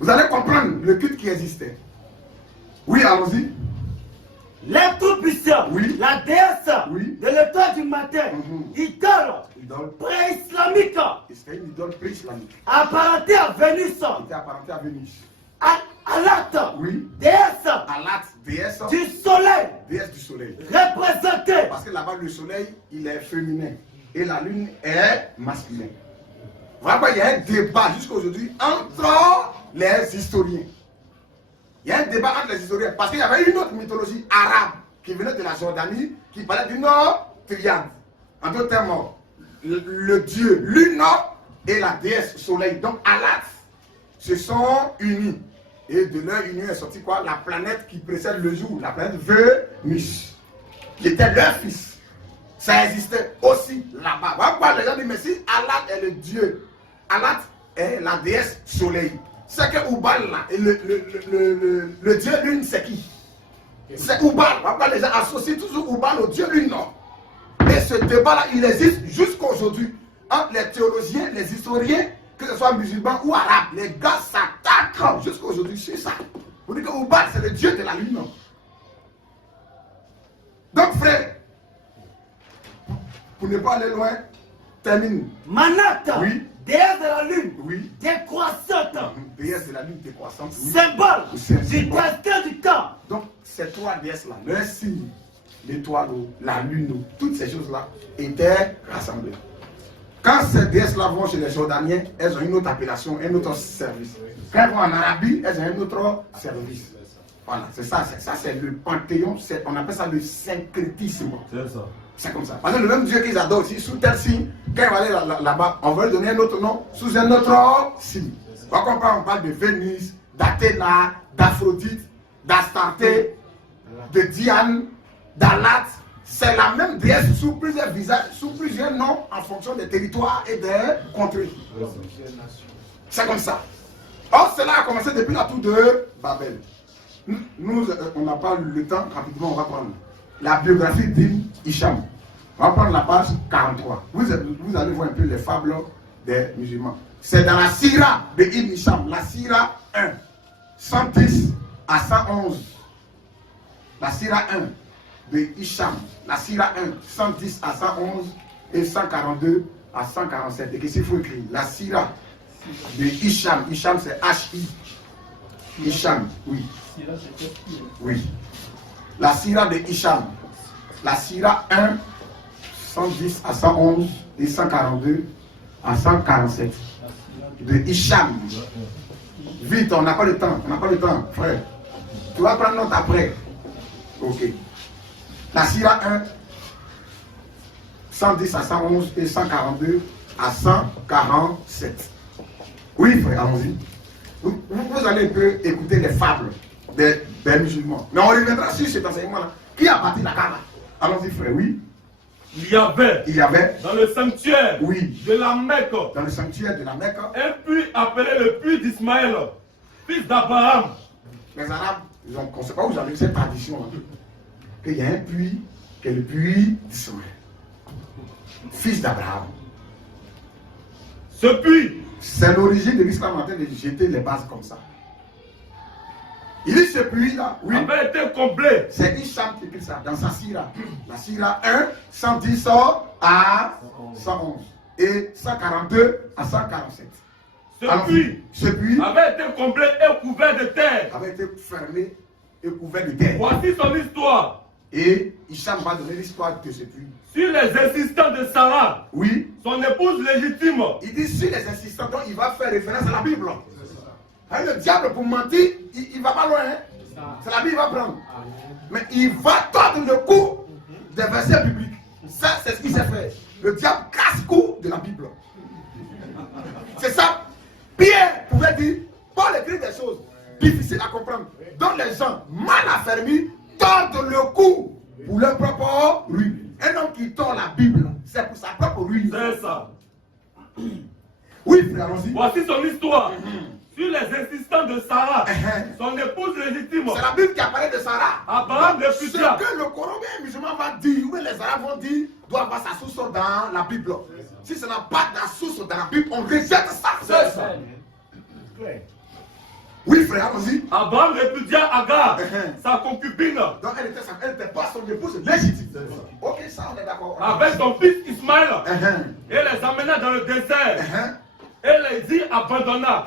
Vous allez comprendre le culte qui existait. Oui, allons-y. L'être puissant, oui. La déesse oui. De l'étoile du matin, idole pré-islamique. C'était une idole pré-islamique. Apparentée à Vénus. Était apparentée à Vénus. Alat, oui. Déesse. Alat, déesse. Du soleil. Déesse du soleil. Représentée. Parce que là-bas, le soleil, il est féminin. Et la lune est masculin. Voilà, il y a un débat jusqu'à aujourd'hui entre les historiens. Il y a un débat entre les historiens. Parce qu'il y avait une autre mythologie arabe qui venait de la Jordanie, qui parlait d'une triade. En d'autres termes, le dieu lune et la déesse soleil, donc Alat, se sont unis. Et de leur union est sorti quoi? La planète qui précède le jour, la planète Vénus, qui était leur fils. Ça existait aussi là-bas. Pourquoi les gens disent, mais si Alat est le dieu, Alat est la déesse soleil. C'est que Oubal, là, le dieu lune, c'est qui? C'est Oubal. Pourquoi les gens associent toujours Oubal au dieu lune? Et ce débat-là, il existe jusqu'à aujourd'hui entre les théologiens, les historiens, que ce soit musulmans ou arabes. Les gars s'attaquent jusqu'à aujourd'hui sur ça. Vous dites que Oubal, c'est le dieu de la lune. Donc, frère, pour ne pas aller loin, termine. Manat, oui. Déesse de la lune, oui. Décroissante. Déesse de la lune décroissante. Oui. Symbole du destin du temps. Donc, ces trois déesses-là, leur signe, l'étoile, la lune, toutes ces choses-là étaient rassemblées. Quand ces déesses-là vont chez les Jordaniens, elles ont une autre appellation, un autre service. Quand elles vont en Arabie, elles ont un autre service. Voilà, c'est ça, c'est le panthéon, on appelle ça le syncrétisme. C'est ça. C'est comme ça. Parce que le même Dieu qu'ils adorent aussi, sous tel signe, quand il va aller là-bas, on va lui donner un autre nom, sous un autre signe. On comprend, on parle de Vénus, d'Athéna, d'Aphrodite, d'Astarté, de Diane, d'Alat. C'est la même déesse sous plusieurs visages, sous plusieurs noms en fonction des territoires et des contrées. C'est comme ça. Or, cela a commencé depuis la tour de Babel. Nous, on n'a pas le temps, rapidement, on va prendre la biographie d'Ibn Hisham. On va prendre la page 43. Vous allez voir un peu les fables des musulmans. C'est dans la Sira de Ibn Hisham, la Sira 1, 110 à 111. La Sira 1 de Hisham, la Sira 1, 110 à 111 et 142 à 147. Et qu'est-ce qu'il faut écrire? La Sira de Hisham. Hisham, c'est H-I. Hisham, oui. Oui. La Sira de Hisham. La Sira 1, 110 à 111 et 142 à 147. De Hisham. Vite, on n'a pas le temps. On n'a pas le temps, frère. Tu vas prendre note après. Ok. La Sira 1, 110 à 111 et 142 à 147. Oui, frère, allons-y. Vous allez un peu écouter les fables des musulmans. Mais on reviendra sur cet enseignement-là. Qui a bâti la Kaaba? Allons-y, frère, oui. Il y avait dans le sanctuaire de la Mecque, un puits appelé le puits d'Ismaël, fils d'Abraham. Les Arabes, on ne sait pas où j'avais cette tradition. Qu'il y a un puits, qui est le puits d'Ismaël, fils d'Abraham. Ce puits, c'est l'origine de l'islam en train de jeter les bases comme ça. Il dit ce puits-là, avait été complet. C'est Hisham qui écrit ça dans sa Sira. La Sira 1, 110 à 111 et 142 à 147. Ce puits avait été complet et couvert de terre. Avait été fermé et couvert de terre. Voici son histoire. Et Hisham va donner l'histoire de ce puits. Sur les insistants de Sarah, son épouse légitime. Il dit sur les insistants, donc il va faire référence à la Bible. Le diable, pour mentir, il ne va pas loin. Hein? C'est la Bible qu'il va prendre. Mais il va tordre le cou des versets bibliques. Ça, c'est ce qu'il sait faire. Le diable casse le cou de la Bible. C'est ça. Pierre pouvait dire, Paul écrit des choses difficiles à comprendre. Donc les gens mal affermis tordent le cou pour leur propre ruine. Un homme qui tord la Bible, c'est pour sa propre ruine. C'est ça. Oui, frère, allons-y. Voici son histoire. Sur les insistants de Sarah, son épouse légitime. C'est la Bible qui apparaît de Sarah. Abraham le Ce futur. que le Coran musulman va dire, ou les Arabes vont dire, doit avoir sa source dans la Bible. Si ça n'a pas de source dans la Bible, on rejette ça. C'est ça. Oui, frère, allons-y. Abraham répudia Agar, sa concubine, Donc elle était pas son épouse légitime. Ok, ça on est d'accord. avec son fils Ismaël, et les amena dans le désert. Et les y abandonna.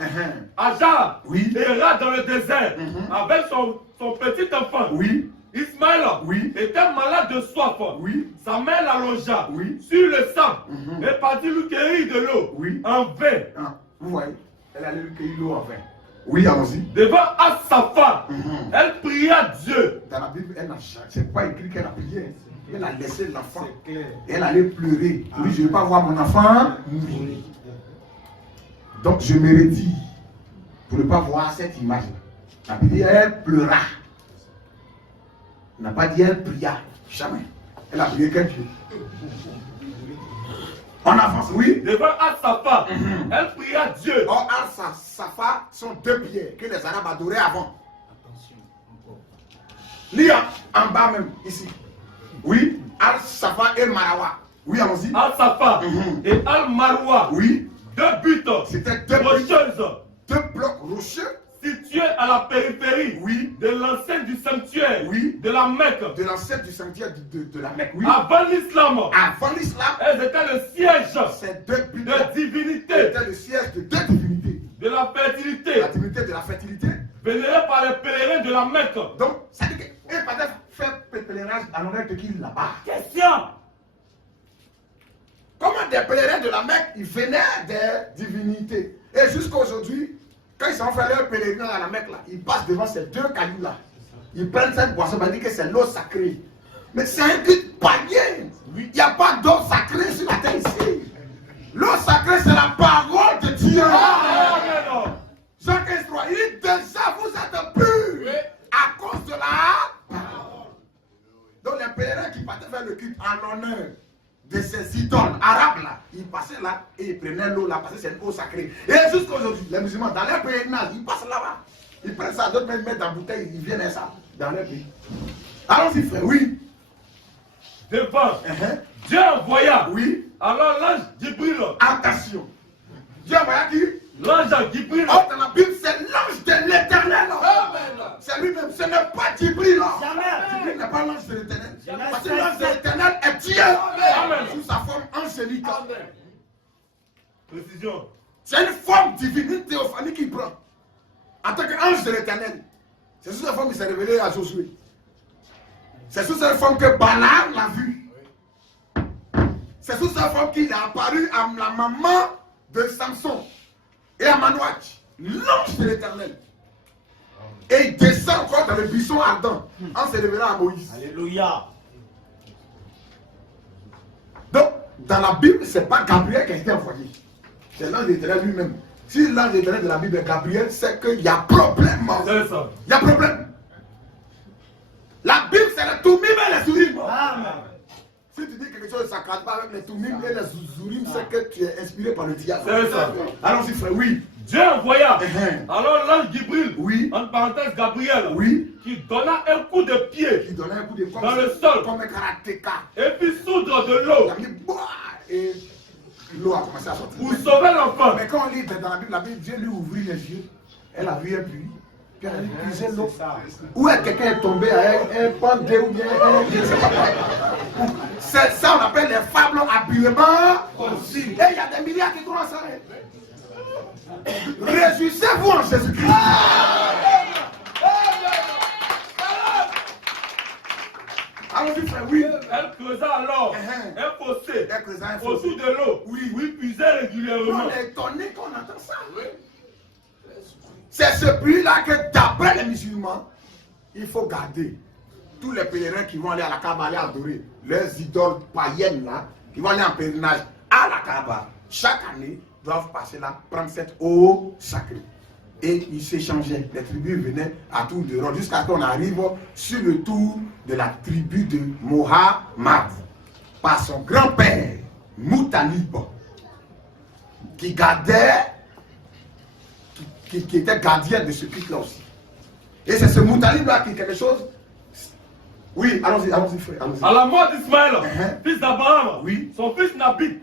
Agar ira dans le désert avec son petit enfant. Oui. Ismaël était malade de soif. Sa mère l'allongea sur le sable et partit lui cueillir de l'eau en vain. Ah, vous voyez, elle allait lui cueillir l'eau en vain. Oui, allons-y. Devant As-Sapha, elle pria Dieu. Dans la Bible, elle n'a c'est pas écrit qu'elle a prié. Elle a laissé l'enfant. Et elle allait pleurer. Oui, je ne veux pas voir mon enfant mourir. Donc je me redis pour ne pas voir cette image. La Bible dit elle pleura. Elle n'a pas dit elle pria. Jamais. Elle a prié qu'un Dieu. On avance, oui. Devant As-Sapha, elle pria Dieu. Or, As-Sapha sont deux pierres que les Arabes adoraient avant. Attention, encore. Lis en bas même, ici. Oui, As-Sapha et Marawa. Oui, allons-y. As-Sapha et Al-Marwa. Oui. Deux buts C'était deux rocheuses deux blocs rocheux situés à la périphérie de l'enceinte du sanctuaire de la Mecque. De l'enceinte du sanctuaire de la Mecque. Oui. Avant l'islam, elles étaient le siège de divinité. C'était le siège de deux divinités. De la fertilité. La divinité de la fertilité. Vénérée par les pèlerins de la Mecque. Donc, ça veut dire qu'un peut-être fait pèlerinage à l'honneur de qui là-bas. Question. Comment des pèlerins de la Mecque, ils venaient des divinités. Et jusqu'à aujourd'hui, quand ils sont fait leur pèlerinage à la Mecque, là, ils passent devant ces deux cailloux-là. Ils prennent cette boisson, ils disent que c'est l'eau sacrée. Mais c'est un but païen. Il n'y a pas d'eau sacrée sur la terre ici. L'eau sacrée, c'est la parole de Dieu. Jean 15:3, il dit déjà vous êtes purs à cause de la parole. Donc les pèlerins qui partaient faire le culte en l'honneur de ces idoles arabes là, ils passaient là et ils prenaient l'eau là parce que c'est une eau sacrée. Et jusqu'à aujourd'hui, les musulmans, dans leur pèlerinage, ils passent là-bas. Ils prennent ça, d'autres mettent dans la bouteille, ils viennent à ça dans leur pays. Allons-y frère, oui. Devant, Dieu envoya. Oui. Alors l'ange Gibril. Attention. Dieu envoya qui? L'ange Gibril. Oh, dans la Bible, c'est l'ange de l'éternel. C'est lui-même, ce n'est pas Gibril. Gibril n'est pas l'ange de l'éternel. Parce que l'ange de l'éternel est Dieu. Amen. Sous sa forme angélique. Précision. C'est une forme divine, une théophanie qu'il prend. En tant qu'ange de l'éternel. C'est sous cette forme qu'il s'est révélé à Josué. C'est sous cette forme que Balaam l'a vu. C'est sous cette forme qu'il est apparu à la maman de Samson et à Manouach, l'ange de l'éternel. Et il descend encore dans le buisson ardent en se révélant à Moïse. Alléluia. Donc, dans la Bible, ce n'est pas Gabriel qui a été envoyé. C'est l'ange de l'éternel lui-même. Si l'ange de l'éternel de la Bible est Gabriel, c'est qu'il y a problème. C'est ça. Il y a problème. La Bible, c'est le Toumim et les Zourim. Amen. Si tu dis quelque chose, ça ne cadre pas avec les Toumim et les Zourim, c'est que tu es inspiré par le diable. C'est ça. Allons-y, frère, oui. Dieu envoya. Alors l'ange Gibril, en parenthèse Gabriel, qui donna un coup de pied Qui donnait un coup de poing dans le sol comme un karatéka. et puis soudre de Il l'eau a mis boah, et l'eau a commencé à sortir. pour sauver l'enfant. Mais quand on lit dans la Bible, Dieu lui ouvrit les yeux. Elle a vu un puits. Puis elle a dit, puiser l'eau. Où est quelqu'un est tombé à un pandé ou bien un. Je ne sais pas quoi. C'est ça, on appelle les fables habillement possibles. Et il y a des milliards qui commencent à. Réjouissez-vous en Jésus-Christ. Allons-y, frère, oui. Elle creusa alors un fossé Elle creusa un fossé. autour de l'eau. Oui. Oui, puisait régulièrement. On est étonné qu'on entend ça. C'est ce puits-là que, d'après les musulmans, il faut garder. Tous les pèlerins qui vont aller à la Kaaba, aller adorer leurs idoles païennes là, qui vont aller en pèlerinage à la Kaaba, chaque année, doivent passer là, prendre cette eau sacrée. Et ils s'échangeaient. Les tribus venaient à tour de rôle, jusqu'à ce qu'on arrive sur le tour de la tribu de Mohammed, par son grand-père, Moutalib, qui gardait, qui était gardien de ce culte-là aussi. Et c'est ce Moutalib-là qui est quelque chose. Oui, allons-y, frère. Allons-y. À la mort d'Ismaël, fils d'Abraham, Oui. son fils Nabit,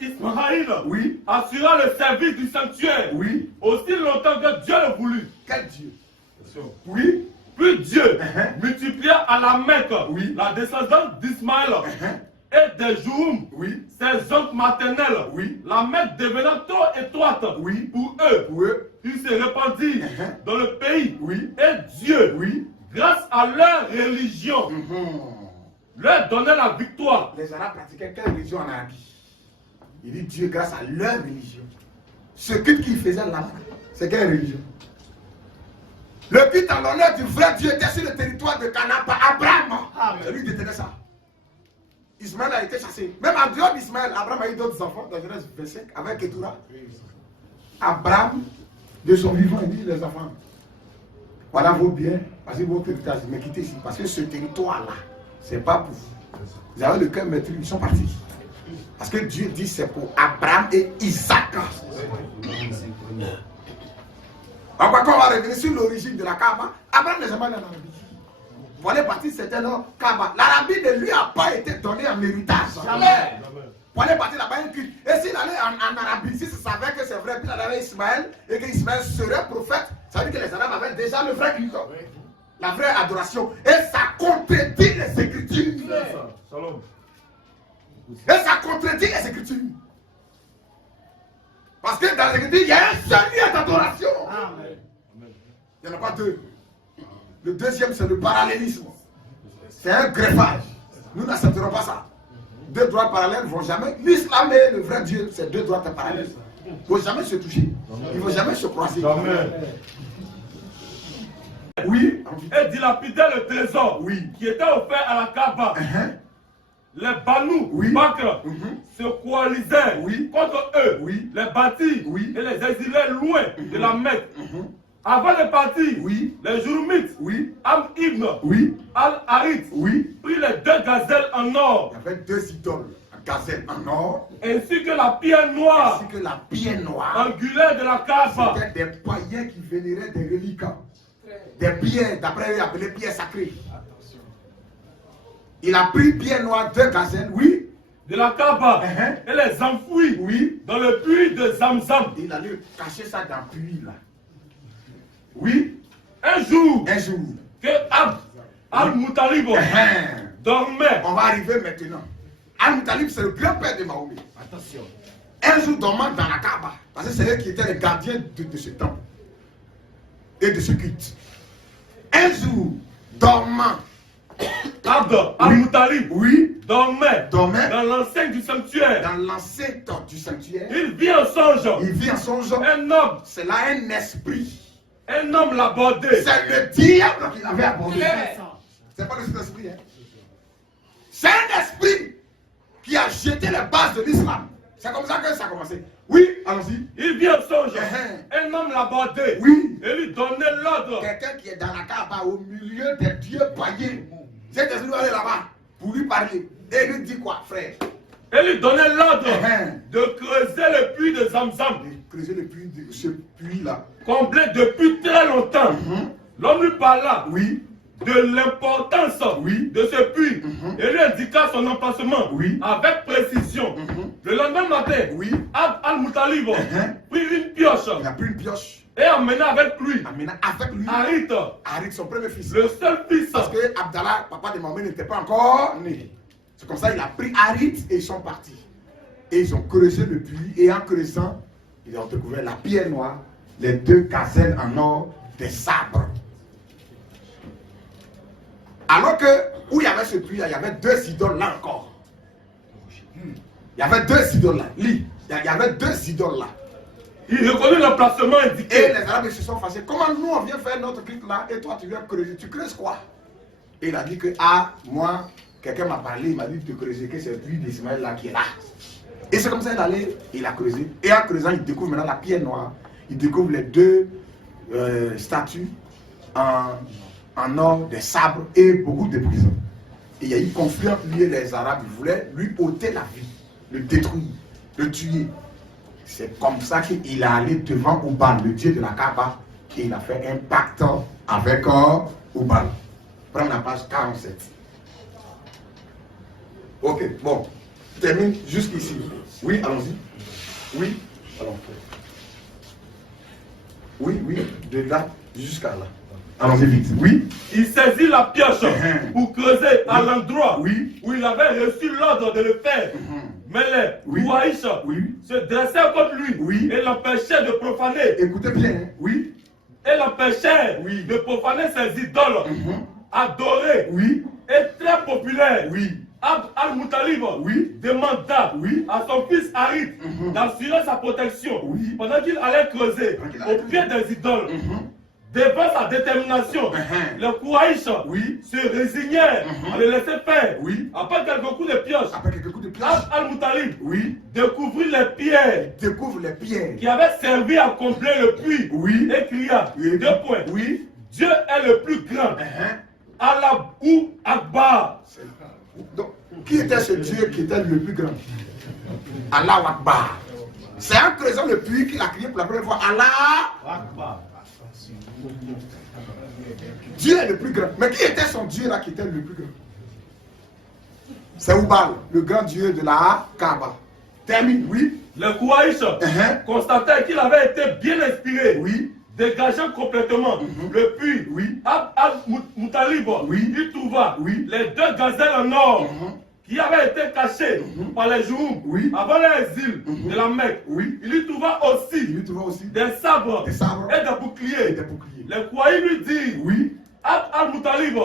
Ismaël Oui. assura le service du sanctuaire Oui. aussi longtemps que Dieu le voulut. Quel Dieu? Oui. Puis Dieu Uh-huh. multiplia à la Mecque Oui. la descendance d'Ismaël Uh-huh. et des Jouroum, Oui. ses oncles maternels. Oui. La Mecque devenant trop étroite Oui. pour eux, Pour eux. ils se répandirent Uh-huh. dans le pays. Oui. Et Dieu, Oui. grâce à leur religion, leur donnait la victoire. Les Arabes pratiquaient quelle religion en Arabie? Il dit Dieu grâce à leur religion. Ce culte qu'ils faisaient là-bas, c'est quelle religion? Le culte en l'honneur du vrai Dieu était sur le territoire de Canaan par Abraham. C'est lui qui détenait ça. Ismaël a été chassé. Même en dehors d'Ismaël, Abraham a eu d'autres enfants dans Genèse 25 avec Ketura. Abraham, de son vivant, il dit les enfants, voilà vos biens, passez votre héritage, mais quittez ici. Parce que ce territoire-là, c'est pas pour vous. Vous avez le cœur maîtrisé, ils sont partis. Parce que Dieu dit c'est pour Abraham et Isaac. Alors, quand on va revenir sur l'origine de la Kaaba, Abraham n'est jamais allé en Arabie. Pour aller partir, c'était dans Kaaba. L'Arabie ne lui a pas été donnée en héritage. Jamais. Pour aller partir là-bas, un culte. Et s'il allait en Arabie, si ça savait que c'est vrai, puis il allait Ismaël, et que Ismaël serait prophète, ça veut dire que les Arabes avaient déjà le vrai culte. La vraie adoration. Et ça contredit les Écritures. Et ça contredit les Écritures. Parce que dans les Écritures, il y a un seul lieu d'adoration. Il n'y en a pas deux. Le deuxième, c'est le parallélisme. C'est un greffage. Nous n'accepterons pas ça. Deux droites parallèles ne vont jamais. L'islam et le vrai Dieu, c'est deux droites parallèles. Il ne faut jamais se toucher. Il ne faut jamais se croiser. Oui. Et dilapidait le trésor qui était offert à la Kaaba. Les Banu, Bakr, se coalisaient contre eux, les bâtis et les exilés loin de la Mecque. Avant de partir, les Jouroumites, Am Ibn, Al-Harith, prit les deux gazelles en or. Il y avait deux idoles, la gazelle en or, ainsi que la pierre noire, ainsi que la pierre noire. angulaire de la Kaaba. C'était des païens qui vénéraient des reliques, des pierres, d'après eux appelées pierres sacrées. Il a pris pierre noire, deux gazelles, de la Kaaba, et les enfouit dans le puits de Zamzam. Il allait cacher ça dans le puits là. Un jour, que Al-Moutalib dormait. On va arriver maintenant. Al-Moutalib, c'est le grand-père de Mahomet. Attention. Un jour dormant dans la Kaaba, parce que c'est eux qui étaient les gardiens de ce temple et de ce culte. Un jour, dormant, Al-Moutalib dormait dans l'enceinte du sanctuaire. Dans l'enceinte du sanctuaire. Il vit en songe. Un homme. C'est là un esprit. Un homme l'a abordé. C'est le diable qui l'avait abordé. C'est pas le Saint-Esprit. C'est un esprit qui a jeté les bases de l'islam. C'est comme ça que ça a commencé. Allons-y. Il vit en songe. Un homme l'a abordé. Et lui donnait l'ordre. Quelqu'un qui est dans la Kaaba au milieu des dieux païens. Cet esprit doit aller là-bas pour lui parler. Et lui dit quoi, frère? Et lui donnait l'ordre de creuser le puits de Zamzam. Creuser le puits de ce puits-là. Comblé depuis très longtemps. L'homme lui parla de l'importance de ce puits et lui indiqua son emplacement avec précision. Le lendemain matin, Abd al-Moutalib prit une pioche. Il a pris une pioche. Et emmena avec lui Harith, son premier fils. Le seul fils. Parce que Abdallah, papa de Mahomet, n'était pas encore né. C'est comme ça qu'il a pris Harith et ils sont partis. Et ils ont creusé le puits. Et en creusant, ils ont découvert la pierre noire, les deux gazelles en or, des sabres. Alors que, où il y avait ce puits, il y avait deux idoles là encore. Il y avait deux idoles là. Il y avait deux idoles là. Il reconnut l'emplacement indiqué. Et les Arabes se sont fâchés. Comment nous on vient faire notre culte là et toi tu viens creuser? Tu creuses quoi? Et il a dit que, moi, quelqu'un m'a parlé, il m'a dit de creuser que c'est le puits d'Ismaël là qui est là. Et c'est comme ça qu'il allait, il a creusé. Et en creusant, il découvre maintenant la pierre noire. Il découvre les deux statues en or, des sabres et beaucoup de prisons. Et il y a eu conflit entre lui et les Arabes. Ils voulaient lui ôter la vie, le détruire, le tuer. C'est comme ça qu'il est allé devant Oubal, le dieu de la Kaaba, et il a fait un pacte avec Oubal. Prends la page 47. Ok, bon, je termine jusqu'ici. Oui, allons-y. Oui, allons. Oui, de là jusqu'à là. Allons-y vite. Oui. Il saisit la pioche pour creuser à l'endroit où il avait reçu l'ordre de le faire. Mais les Kouaïch se dressaient contre lui et l'empêchaient de profaner. Écoutez bien, oui. Et l'empêchaient de profaner ses idoles adorées et très populaires. Abd al-Muttalib demanda à son fils Harith d'assurer sa protection pendant qu'il allait creuser au pied des idoles. Devant sa détermination, les Kouaïch se résignaient à le laisser faire. Après quelques coups de pioche, Abd al-Muttalib découvrit les pierres qui avaient servi à combler le puits et cria, 2 points, Dieu est le plus grand. Allah ou Akbar. Donc, qui était ce Dieu qui était le plus grand? Allah Akbar. C'est en creusant le puits qu'il a crié pour la première fois Allah Akbar. Dieu est le plus grand. Mais qui était son Dieu là qui était le plus grand? C'est Oubal, le grand Dieu de la Kaaba. Termine, oui. Le Kouaïch constatait qu'il avait été bien inspiré. Dégageant complètement le puits, Abd al-Muttalib, il trouva les 2 gazelles en or qui avaient été cachées par les Jouhou avant l'exil de la Mecque. Il y trouva aussi des sabres et des boucliers. Les Kouaïs lui dit, Abd al-Muttalib,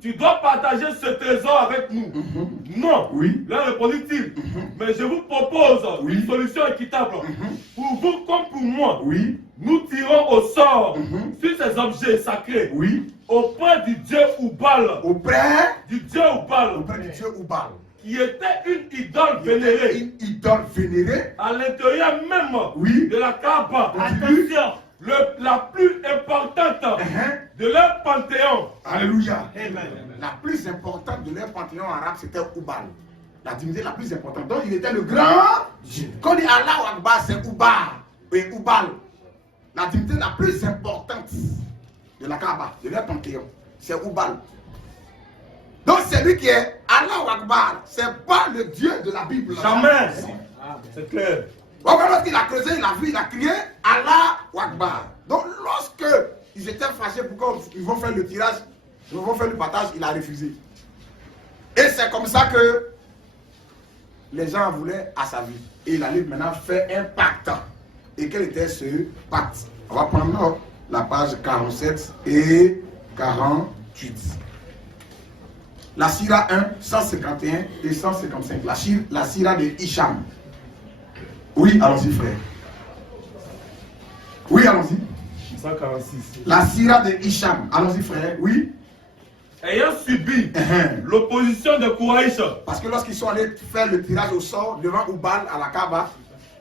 tu dois partager ce trésor avec nous. Non, leur répondit-il, mais je vous propose une solution équitable. Pour vous comme pour moi, nous tirons au sort sur ces objets sacrés auprès du dieu Oubal. Auprès du dieu Oubal. Qui était une idole vénérée. À l'intérieur même de la Kaaba. Attention. La plus importante de leur panthéon. Alléluia. La plus importante de leur panthéon arabe, c'était Oubal. La divinité la plus importante. Donc il était le grand Dieu. Quand on dit Allah Akbar, c'est Oubal. La divinité la plus importante de la Kaaba, de leur panthéon, c'est Oubal. Donc c'est lui qui est Allah Akbar. C'est pas le Dieu de la Bible. Jamais. C'est clair. Donc lorsqu'il a creusé, il a vu, il a crié Allah Akbar. Donc lorsque ils étaient fâchés pour qu'ils vont faire le tirage, ils vont faire le partage, il a refusé. Et c'est comme ça que les gens voulaient à sa vie. Et il allait maintenant faire un pacte. Et quel était ce pacte? On va prendre la page 47 et 48. La Sira 1, 151 et 155. La Sira de Hicham. Oui, allons-y, frère. Oui, allons-y. 146. La Sira de Hicham. Allons-y, frère. Oui. Ayant subi l'opposition de Kouaïch. Parce que lorsqu'ils sont allés faire le tirage au sort devant Oubal à la Kaaba,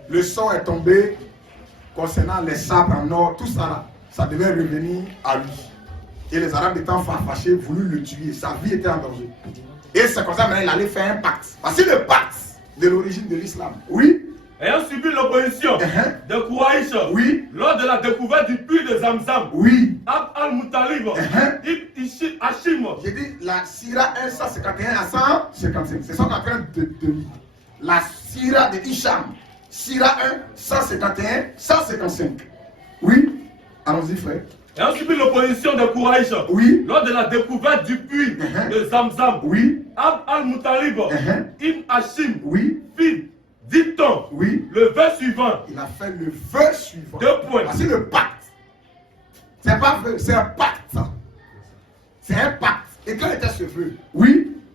le sort est tombé concernant les sabres en or, tout ça là, ça devait revenir à lui. Et les Arabes étant fâchés, voulu le tuer. Sa vie était en danger. Et c'est comme ça maintenant il allait faire un pacte. Voici le pacte de l'origine de l'islam. Oui. Ayant subi l'opposition de Kouaïch lors de la découverte du puits de Zamzam, Abd al-Muttalib, Ibn Hashim. J'ai dit la Sira 1, 151 à 155. C'est ça qu'on est en train de lire. La Sira de Hicham. Sira 1, 151, 155. Oui. Allons-y, frère. Ayant subi l'opposition de Kouaïch lors de la découverte du puits de Zamzam, Abd al-Muttalib, Ibn Hashim, fit, dit-on, le vœu suivant. Il a fait le vœu suivant. 2 points. C'est le pacte. C'est pas vœu, c'est un pacte. C'est un pacte. Et quel était ce vœu?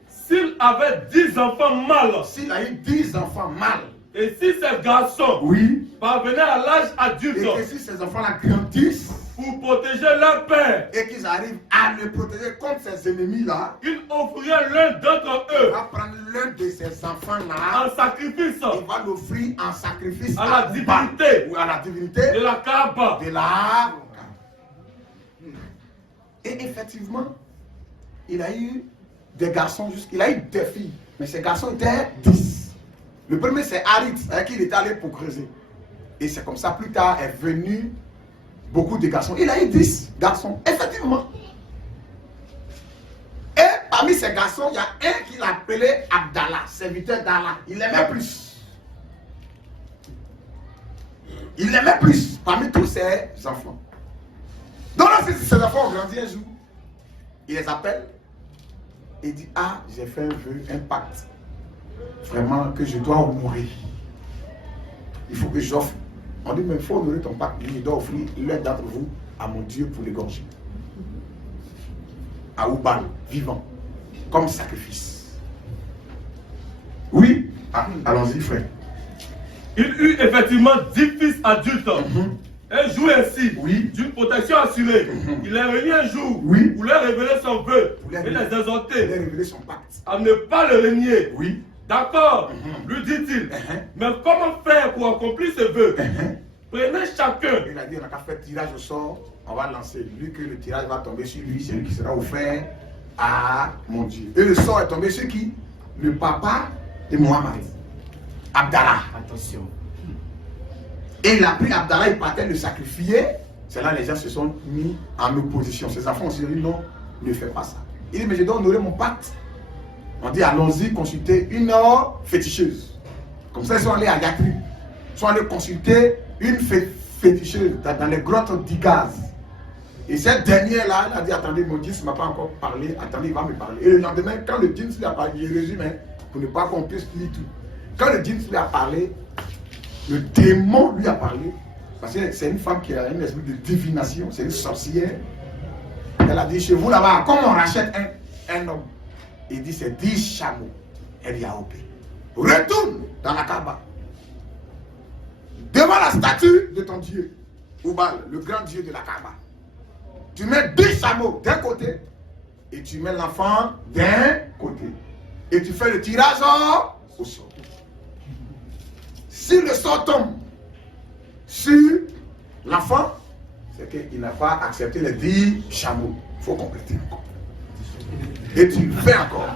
S'il avait 10 enfants mâles. S'il a eu 10 enfants mâles. Et si ces garçons parvenaient à l'âge adulte. Et que si ces enfants-là grandissent. Pour protéger leur père. Et qu'ils arrivent à le protéger contre ses ennemis-là. Il offrirait l'un d'entre eux. Il va prendre l'un de ses enfants-là. En sacrifice. Il va l'offrir en sacrifice à la divinité. Ou à la divinité. De la Kaaba. De la. Et effectivement, il a eu des garçons, il a eu 2 filles. Mais ces garçons étaient 10. Le premier c'est Harith, avec qui il était allé pour creuser. Et c'est comme ça, plus tard, est venu beaucoup de garçons. Il a eu 10 garçons, effectivement. Et parmi ces garçons, il y a un qu'il appelait Abdallah, serviteur d'Allah. Il l'aimait plus. Il l'aimait plus parmi tous ses enfants. Donc lorsque ses enfants ont grandi un jour, il les appelle et dit, ah, j'ai fait un vœu, un pacte. Vraiment que je dois honorer. Il faut que j'offre. On dit, mais il faut honorer ton pacte. Il doit offrir l'un d'entre vous à mon Dieu pour l'égorger. À Oubal, vivant, comme sacrifice. Oui, allons-y, frère. Il eut effectivement 10 fils adultes. Et jouait ainsi d'une protection assurée. Il les réunit un jour pour leur révéler son vœu et les exhorter à ne pas le renier. D'accord, lui dit-il. Mais comment faire pour accomplir ce vœu? Prenez chacun. Il a dit, on n'a qu'à faire tirage au sort, on va lancer. Lui que le tirage va tomber sur lui, c'est lui qui sera offert à mon Dieu. Et le sort est tombé sur qui? Le papa de Mohamed, Abdallah. Attention. Et il a pris Abdallah, il partait le sacrifier. C'est là les gens se sont mis en opposition. Ses enfants ont dit non, ne fais pas ça. Il dit, mais je dois honorer mon pacte. On dit, allons-y consulter une féticheuse. Comme ça, ils sont allés à Yatri. Ils sont allés consulter une féticheuse dans les grottes d'Igaz. Et cette dernière-là, elle a dit, attendez, mon Dieu ne m'a pas encore parlé. Attendez, il va me parler. Et le lendemain, quand le djinn lui a parlé, il résume, hein, pour ne pas qu'on puisse lire tout. Quand le djinn lui a parlé, le démon lui a parlé, parce que c'est une femme qui a un esprit de divination, c'est une sorcière. Elle a dit, chez vous là-bas, comment on rachète un homme? Il dit, c'est 10 chameaux. Elle dit, ah ok. Retourne dans la Kaaba. Devant la statue de ton Dieu, Oubal, le grand Dieu de la Kaaba. Tu mets 10 chameaux d'un côté, et tu mets l'enfant d'un côté. Et tu fais le tirage au sort. Si le sort tombe sur l'enfant, c'est qu'il n'a pas accepté les 10 chameaux. Il faut compléter encore. Et tu le fais encore.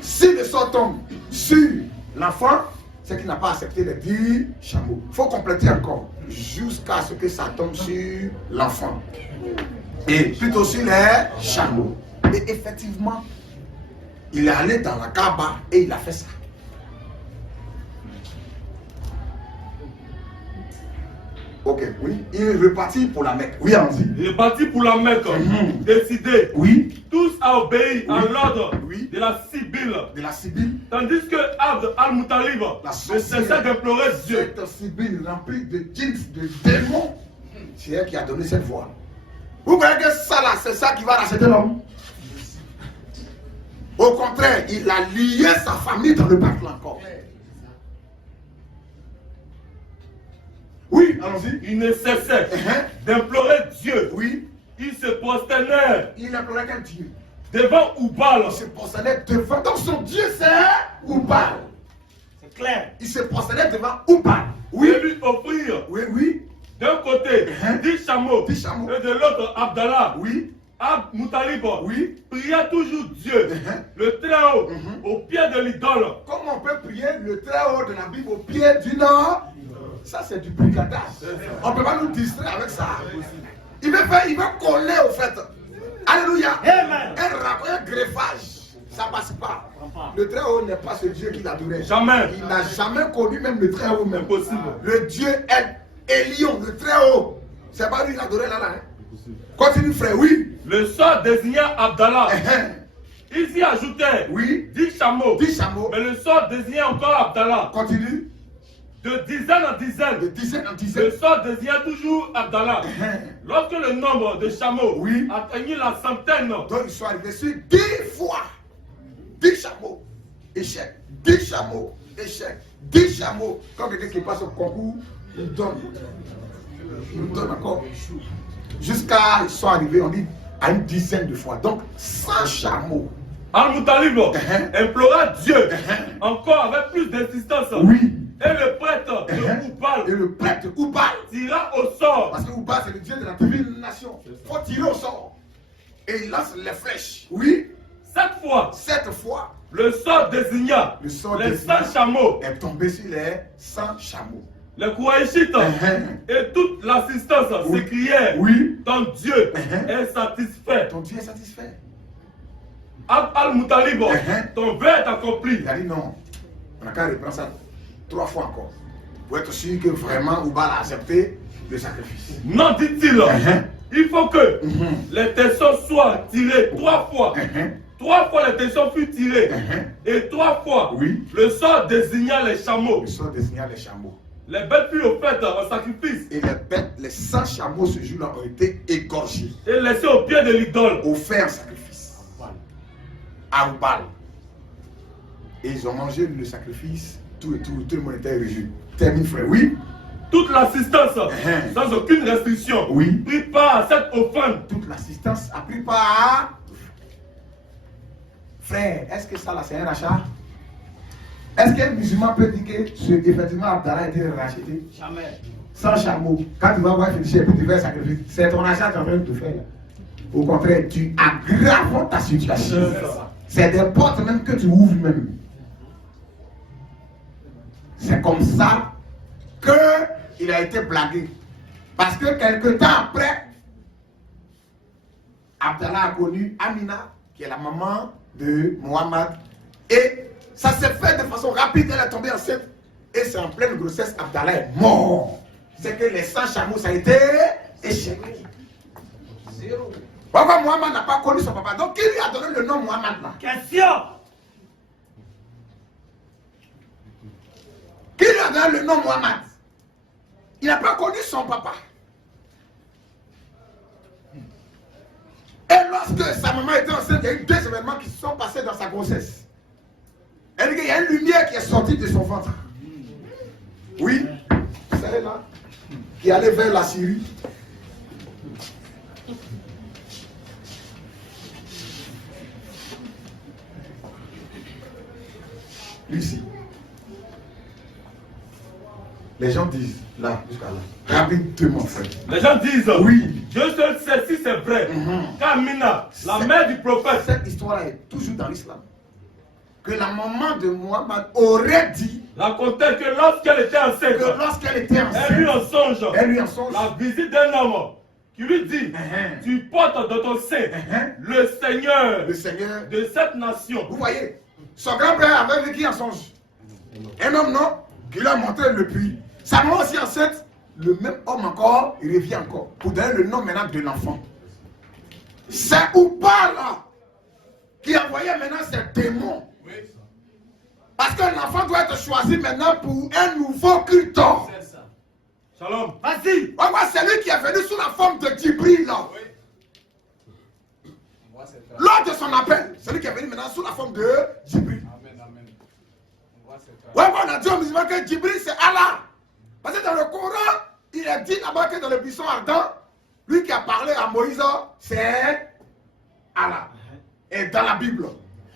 Si le sort tombe sur l'enfant, c'est qu'il n'a pas accepté les 10 chameaux. Il faut compléter encore. Jusqu'à ce que ça tombe sur l'enfant. Et plutôt sur les chameaux. Et effectivement, il est allé dans la Kaaba et il a fait ça. Ok, oui. Il est reparti pour la Mecque. Oui, allons-y. Il est parti pour la Mecque. Décidé. Oui. Tous à obéir à l'ordre de la Sibylle. De la Sibylle. Tandis que Abd al-Muttalib ne cessait d'implorer Dieu. Cette Sibylle remplie de djinns, de démons, c'est elle qui a donné cette voix. Vous voyez que ça là, c'est ça qui va racheter l'homme. Au contraire, il a lié sa famille dans le pacte encore. Oui, allons-y. Il ne cessait d'implorer Dieu. Oui. Il se prosternait. Il implorait quel Dieu? Devant Oubal. Il se prosternait devant. Donc son Dieu c'est Oubal. C'est clair. Il se prosternait devant Oubal. Oui. Et lui offrir. Oui, oui. D'un côté, 10 chameaux. 10 chameaux. Et de l'autre, Abdallah. Oui. Abd Muttalib. Oui. Pria toujours Dieu. Le Très-Haut. Au pied de l'idole. Comment on peut prier le Très-Haut de la Bible au pied du Nord? Ça c'est du brigadage. On ne peut pas nous distraire avec ça. Il veut coller au fait. Alléluia. Amen. Un greffage. Ça ne passe pas. Le Très-Haut n'est pas ce Dieu qu'il adorait. Jamais. Il n'a jamais connu même le Très-Haut même. Impossible. Le Dieu Elion, le Très-Haut. C'est pas lui qu'il adorait là. Continue frère, oui. Le sort désigna Abdallah. Il s'y ajoutait 10 chameaux. 10 chameaux. Mais le sort désignait encore Abdallah. Continue. De dizaine en dizaine. De dizaine en dizaine. Le sort désignait toujours Abdallah. Lorsque le nombre de chameaux atteignit la centaine. Donc ils sont arrivés sur 10 fois. 10 chameaux. Échec. 10 chameaux. Échec. 10 chameaux. Quand quelqu'un qui passe au concours, il donne. Il donne encore. Jusqu'à ils sont arrivés, on dit, à une dizaine de fois. Donc 100 chameaux. Al-Muttalib implora Dieu encore avec plus d'insistance. Oui. Et le prêtre de Oubal. Et le prêtre Oubal tira au sort. Parce que Oubal c'est le Dieu de la divination. Il faut tirer au sort. Et il lance les flèches. Oui. 7 fois. Le Le sort désigna les 100 chameaux. Est tombé sur les 100 chameaux. Les Kouraïchites et toute l'assistance s'écrièrent. Ton Dieu est satisfait. Ton Dieu est satisfait. Abd al-Muttalib, ton vœu est accompli. Il a dit non. On n'a qu'à reprendre ça 3 fois encore. pour être sûr que vraiment Oubal a accepté le sacrifice. Non, dit-il, il faut que les tessons soient tirés 3 fois. 3 fois les tessons furent tirés. Et 3 fois, le sort désigna les chameaux. Le sort désigna les chameaux. Les bêtes furent offertes en sacrifice. Et les bêtes, les 100 chameaux ce jour-là ont été égorgés. Et laissés au pied de l'idole. Offerts en sacrifice. À Oubal. Et ils ont mangé le sacrifice. Tout le monde était réjoui. Termine, frère. Oui. Toute l'assistance, sans aucune restriction, prit part à cette offrande. Toute l'assistance a pris part. Frère, est-ce que ça là c'est un rachat? Est-ce qu'un musulman peut dire que effectivement Abdallah a été racheté? Jamais. Sans chameau. Quand tu vas voir Félicien et puis tu fais un sacrifice, c'est ton achat que tu es en train de te faire. Au contraire, tu aggraves ta situation. C'est des portes même que tu ouvres même. C'est comme ça qu'il a été blagué. Parce que quelque temps après, Abdallah a connu Amina, qui est la maman de Mohammed. Et ça s'est fait de façon rapide, elle est tombée enceinte. Et c'est en pleine grossesse, Abdallah est mort. C'est que les 100 chameaux, ça a été échec. Pourquoi Mohammed n'a pas connu son papa? Donc qui lui a donné le nom Mohammed là? Question. Qui lui a donné le nom Mohammed? Il n'a pas connu son papa. Et lorsque sa maman était enceinte, il y a eu 2 événements qui se sont passés dans sa grossesse. Elle dit qu'il y a une lumière qui est sortie de son ventre. Oui, celle-là, qui allait vers la Syrie. Ici. Les gens disent, là, jusqu'à là, rapidement, frère. Les gens disent, oui, Dieu seul sait si c'est vrai. Qu'Amina, la mère du prophète, cette histoire est toujours dans l'islam. Que la maman de Mohammed aurait dit, racontait que lorsqu'elle était enceinte, elle eut en songe la visite d'un homme qui lui dit, tu portes dans ton sein le Seigneur de cette nation. Vous voyez, son grand-père avait vu qui en songe? Un homme, non? Qui lui a montré le puits. Sa maman aussi enceinte, le même homme encore, il revient encore. Pour donner le nom maintenant de l'enfant. C'est Oubal là qui envoyait maintenant ces démons. Parce que l'enfant doit être choisi maintenant pour un nouveau culte. Shalom. Vas-y. C'est lui qui est venu sous la forme de Djibril là. Lors de son appel, c'est lui qui est venu maintenant sous la forme de Djibril. On a dit aux musulmans que Djibril c'est Allah. Parce que dans le Coran, il est dit là-bas que dans le buisson ardent, lui qui a parlé à Moïse, c'est Allah. Et dans la Bible.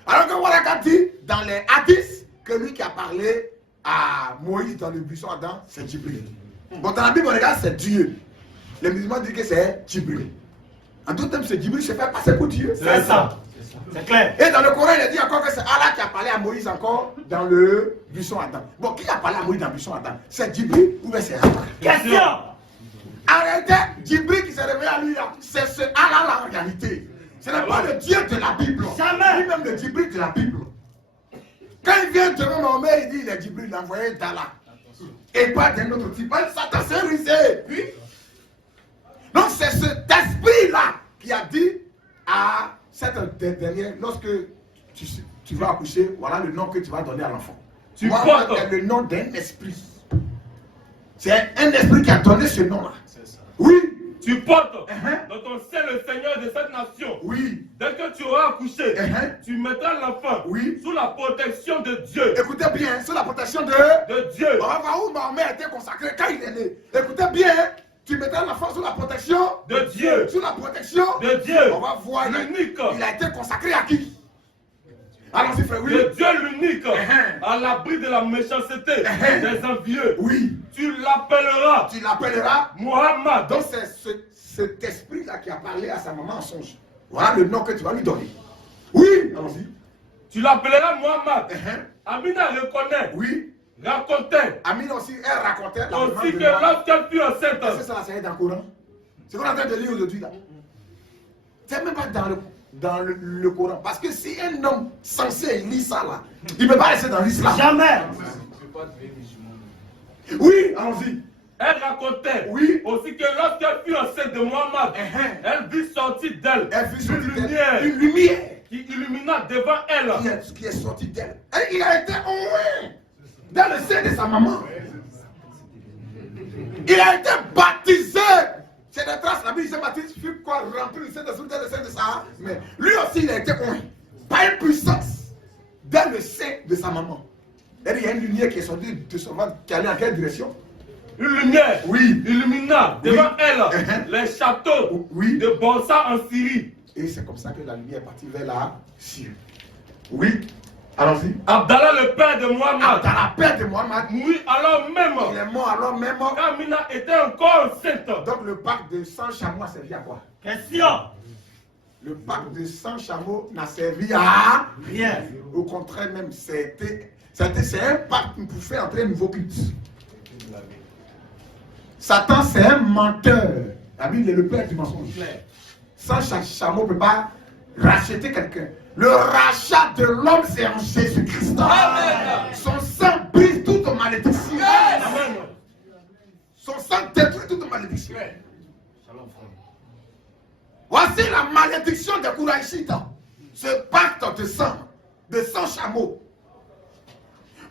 Alors que voilà dit dans les hadiths que lui qui a parlé à Moïse dans le buisson ardent, c'est Djibril. Bon, dans la Bible, on regarde, c'est Dieu. Les musulmans disent que c'est Djibril. En tout temps, c'est Djibril se fait passer pour Dieu. C'est ça. C'est clair. Et dans le Coran, il est dit encore que c'est Allah qui a parlé à Moïse encore dans le buisson Adam. Bon, qui a parlé à Moïse dans le buisson Adam? C'est Djibril ou bien c'est Allah? Question. Arrêtez, Djibril qui s'est révélé à lui là. C'est ce Allah là en réalité. Ce n'est pas le Dieu de la Bible. Jamais. Lui-même le Djibril de la Bible. Quand il vient devant Mahomet, il dit il est Djibril, il a envoyé d'Allah. Et pas d'un autre type. Satan s'est rusé. Oui. Donc c'est cet esprit là qui a dit à cette dernière, lorsque tu vas accoucher, voilà le nom que tu vas donner à l'enfant. Tu vois, le nom d'un esprit. C'est un esprit qui a donné ce nom-là. Oui. Tu portes dans ton sein le Seigneur de cette nation. Oui. Dès que tu auras accouché, tu mettras l'enfant sous la protection de Dieu. Écoutez bien, sous la protection de Dieu. On va voir où Mahomet a été consacré quand il est né. Écoutez bien. Tu mettras l'enfant sous la protection de Dieu. Sous la protection de Dieu. On va voir. L'unique. Il a été consacré à qui? Allons-y, frère, oui. De Dieu l'unique, à l'abri de la méchanceté des envieux. Oui. Tu l'appelleras. Tu l'appelleras Mohammed. Donc c'est cet esprit-là qui a parlé à sa maman en songe. Voilà le nom que tu vas lui donner. Oui. Allons-y. Tu l'appelleras Mohammed. Amina reconnaît. Oui. Racontait. Amina aussi, elle racontait. Aussi que lorsqu'elle fut enceinte. C'est ça, c'est dans le Coran. C'est ce qu'on est en train de lire aujourd'hui là. C'est même pas dans le Coran. Parce que si un homme censé lit ça là, il ne peut pas rester dans l'islam. Jamais. Oui, allons-y. Elle racontait oui. aussi que lorsqu'elle fut enceinte de Muhammad, elle vit sortir d'elle une lumière qui illumina devant elle. Qui est sortie d'elle. Il a été oint dans le sein de sa maman. Il a été baptisé. C'est des traces, la Bible, Jean-Baptiste fut quoi rempli le sein de sa. Mais lui aussi, il a été oint par une puissance dans le sein de sa maman. Il y a une lumière qui est sortie de son ventre, qui allait en quelle direction? Une lumière illumina devant elle les châteaux de Borsa en Syrie. Et c'est comme ça que la lumière est partie vers la Syrie. Oui, allons-y. Abdallah, le père de Muhammad. Abdallah, père de Muhammad. Oui, alors même. Il est mort alors même. Amina était encore enceinte. Donc le pacte de 100 chameaux a servi à quoi? Question. Le pacte de 100 chameaux n'a servi à rien. Au contraire même, c'est un pacte pour faire entrer un nouveau culte. Satan, c'est un menteur. La Bible est le père du mensonge. Sans chameau ne peut pas racheter quelqu'un. Le rachat de l'homme, c'est en Jésus-Christ. Son sang brise toute malédiction. Amen. Son sang détruit toute malédiction. Voici la malédiction des Kouraïchites. Ce pacte de sang, de 100 chameaux.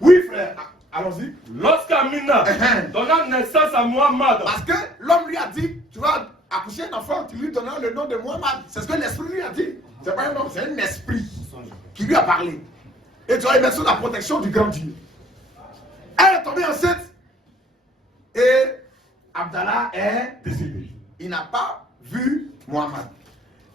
Oui, frère. Allons-y. Lorsqu'Amina donna naissance à Muhammad. Parce que l'homme lui a dit, tu vas accoucher un enfant, tu lui donneras le nom de Muhammad. C'est ce que l'esprit lui a dit. C'est pas un homme, c'est un esprit qui lui a parlé. Et tu vas y mettre sous la protection du grand Dieu. Elle est tombée enceinte. Et Abdallah est décédé. Il n'a pas vu Muhammad.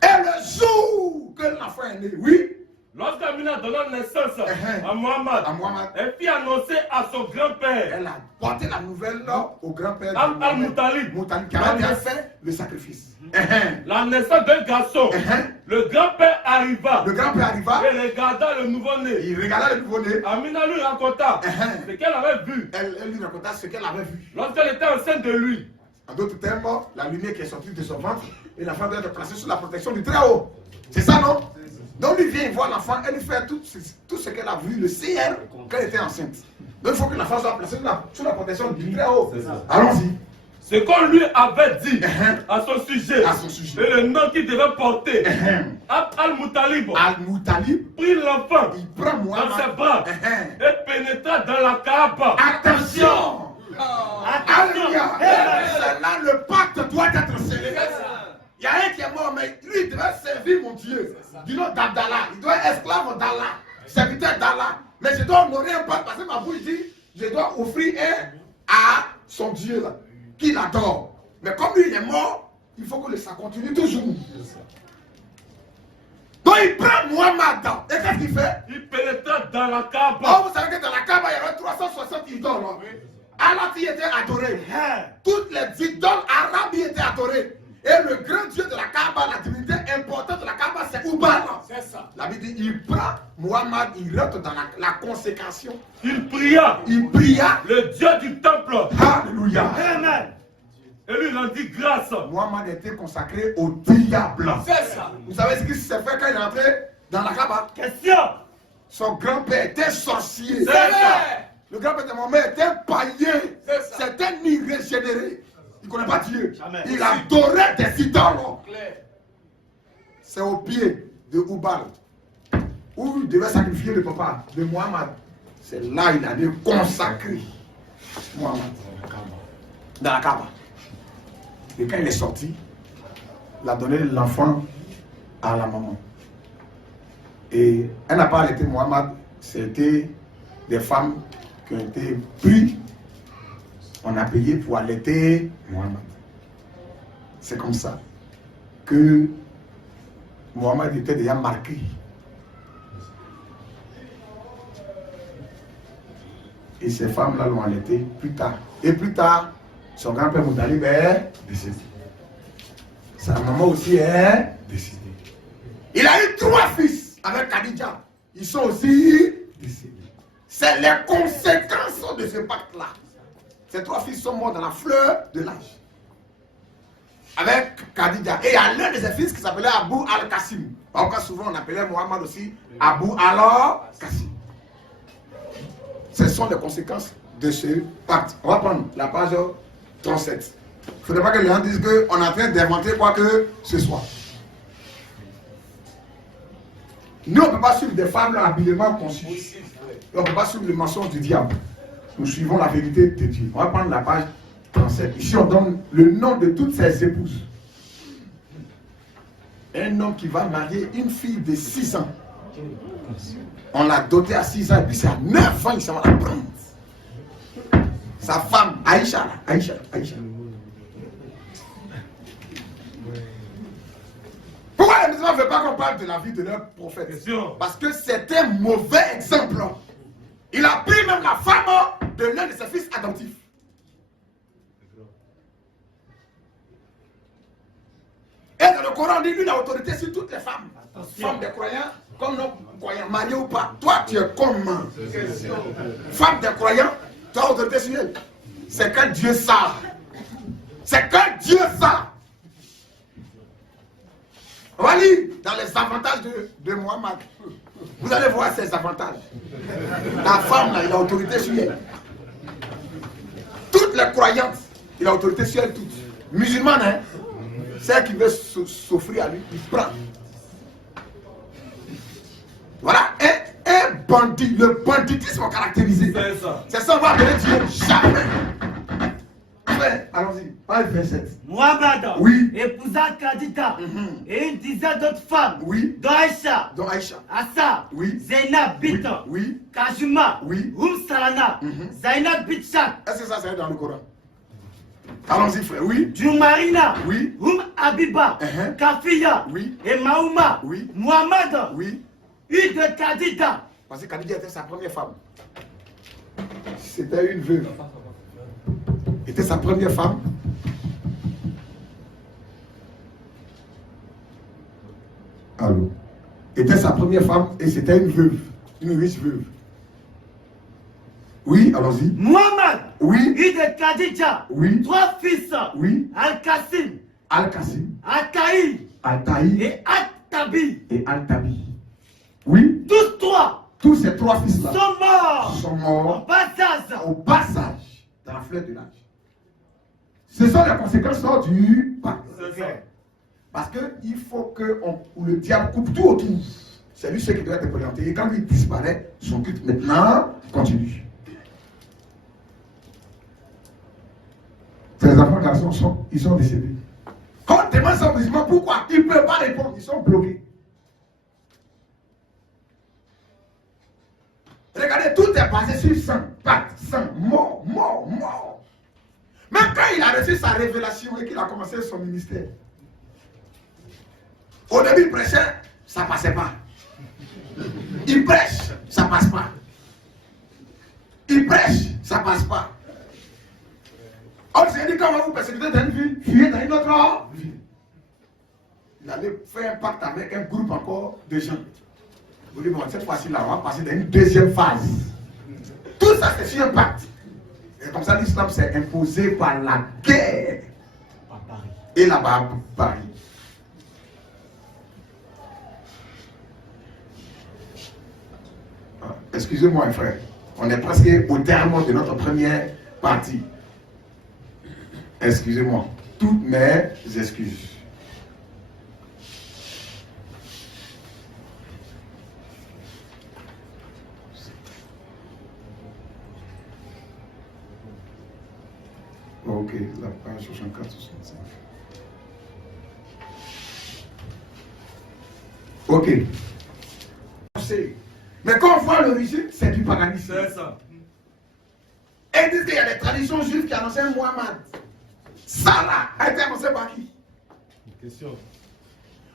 Et le jour que l'enfant est né, oui. Lorsqu'Amina donna naissance à Muhammad, elle fit annoncer à son grand-père. Elle a porté la nouvelle au grand-père Al-Moutalib qui avait fait le sacrifice. La naissance d'un garçon. Le grand-père arriva. Et regarda le nouveau-né. Il regarda le nouveau-né. Amina lui raconta ce qu'elle avait vu. Elle lui raconta ce qu'elle avait vu. Lorsqu'elle était enceinte de lui. En d'autres termes, la lumière qui est sortie de son ventre et l'enfant doit être placé sous la protection du Très-Haut. C'est ça, non? Donc lui vient voir l'enfant, elle lui fait tout ce qu'elle a vu, le CR, qu'elle était enceinte. Donc il faut que l'enfant soit placé sous la protection du Très-Haut. Allons-y. Ce qu'on lui avait dit à son sujet, et le nom qu'il devait porter, Al-Moutalib prit l'enfant dans ses bras et pénétra dans la Kaaba. Attention! Alléluia! C'est là le pacte doit être scellé. Il y a un qui est mort, mais lui il devait servir mon Dieu. Du nom d'Abdallah. Il doit être esclave d'Allah, serviteur d'Allah. Mais je dois honorer un pacte parce que ma bouche dit je dois offrir à son Dieu là, qu'il adore. Mais comme lui il est mort, il faut que ça continue toujours. Donc il prend Muhammad et qu'est-ce qu'il fait? Il pénètre dans la Kaaba. Oh, vous savez que dans la Kaaba il y avait 360 idoles. Allah y était adoré. Toutes les idoles arabes y étaient adorées. Et le grand Dieu de la Kaaba, la divinité importante de la Kaaba, c'est Ubal. C'est ça. La Bible dit, il prend Muhammad, il rentre dans la consécration. Il pria. Le Dieu du temple. Alléluia. Amen. Et lui, il rendit grâce. Muhammad était consacré au diable. C'est ça. Vous savez ce qui s'est fait quand il est entré dans la Kaaba? Question. Son grand-père était sorcier. C'est ça. Le grand-père de Mohamed était un païen. C'est un irrégénéré. Il ne connaît pas Dieu. Jamais. Il adorait des idoles. C'est au pied de Ubal où il devait sacrifier le papa de Muhammad. C'est là qu'il allait consacrer Muhammad dans la Kaaba. Et quand il est sorti, il a donné l'enfant à la maman. Et elle n'a pas arrêté Muhammad, c'était des femmes qui ont été prises. On a payé pour allaiter Muhammad. C'est comme ça que Muhammad était déjà marqué. Et ces femmes-là l'ont allaité plus tard. Et plus tard, son grand-père Moutalib est décédé. Sa maman aussi est décédée. Il a eu 3 fils avec Khadija. Ils sont aussi décédés. C'est les conséquences de ce pacte-là. Ces 3 fils sont morts dans la fleur de l'âge. Avec Khadija. Et il y a l'un de ses fils qui s'appelait Abu al-Qasim. Encore souvent on appelait Muhammad aussi Abu al-Qasim. Ce sont les conséquences de ce pacte. On va prendre la page 37. Il ne faudrait pas que les gens disent qu'on est en train d'inventer quoi que ce soit. Nous, on ne peut pas suivre des femmes habilement conçues. On ne peut pas suivre le mensonge du diable. Nous suivons la vérité de Dieu. On va prendre la page 37. Ici, on donne le nom de toutes ses épouses. Un homme qui va marier une fille de 6 ans. On l'a doté à 6 ans et puis c'est à 9 ans qu'il s'en va la prendre. Sa femme, Aïcha. Pourquoi les musulmans ne veulent pas qu'on parle de la vie de leur prophète? Parce que c'est un mauvais exemple. Il a pris même la femme de l'un de ses fils adoptifs. Et dans le Coran, on dit lui, il a autorité sur toutes les femmes. Femmes des croyants, comme non croyants, mariés ou pas. Toi, tu es comment? Femme des croyants, tu as autorité sur elle. C'est quand Dieu ça. C'est quand Dieu ça. On va lire dans les avantages de Mohammed. Vous allez voir ses avantages. La femme, là, il a autorité sur elle. Toutes les croyantes, il a autorité sur elles toutes. Musulmane, hein? Celle qui veut s'offrir à lui, il prend. Voilà, un bandit, le banditisme caractérisé. C'est ça, on va appeler Dieu jamais. Allons-y, page 27. Mohamed épousa Khadija et une dizaine d'autres femmes, dont Aïcha, Assa, Zainab bint Kajuma, Salana, Zainab bint Shak. Est-ce que ça c'est dans le Coran? Allons-y frère, Jumarina, Abiba, Kafiya et Maouma, Mohamed, une de Khadija. Parce que Khadija était sa première femme. C'était une veuve. Était sa première femme. Allô. Était sa première femme et c'était une veuve. Une riche veuve. Oui, allons-y. Mohamed. Une de Khadija. 3 fils. Al-Qasim. Al-Taï. Et Al-Tabi. Tous 3. Tous ces 3 fils-là sont morts. Au passage. Dans la fleur de l'âge. Ce sont les conséquences du pacte. Parce qu'il faut que le diable coupe tout autour. C'est lui ce qui doit être présenté. Et quand il disparaît, son culte maintenant continue. Ces enfants garçons ils sont décédés. Quand on demande ça aux musulmans, pourquoi? Ils ne peuvent pas répondre, ils sont bloqués. Regardez, tout est basé sur sang, pacte, sang, mort. Même quand il a reçu sa révélation et qu'il a commencé son ministère, au début il prêchait, ça ne passait pas. Il prêche, ça ne passe pas. Il prêche, ça ne passe pas. On s'est dit comment vous persécutez dans une vie, fuyez dans une autre vie. Il allait faire un pacte avec un groupe encore de gens. Vous dites, bon, cette fois-ci là, on va passer dans une deuxième phase. Tout ça c'est sur un pacte. Et comme ça, l'islam s'est imposé par la guerre et la barbarie. Excusez-moi, frère. On est presque au terme de notre première partie. Excusez-moi. Toutes mes excuses. Ok, la page 64-65. Ok. Mais quand on voit l'origine, c'est du paganisme. C'est ça. Et ils disent qu'il y a des traditions juives qui annonçaient Mohammed. Ça là, a été annoncé par qui? Question.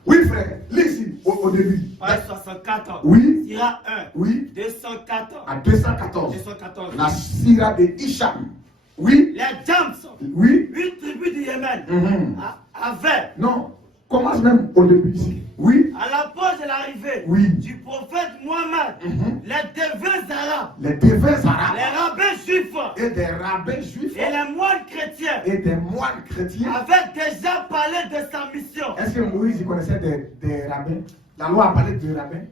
Oui, frère, l'ici, au début. Page 64. Sira 1. 204. À 214. 214. La Sira de Hicham. Les Jams. Une tribu du Yémen. Avait. Non, commence même au début ici. À l'approche de l'arrivée du prophète Mohammed, les devins arabes, les rabbins juifs et des rabbins juifs et les moines chrétiens avaient déjà parlé de sa mission. Est-ce que Moïse connaissait des rabbins? La loi a parlé de rabbins.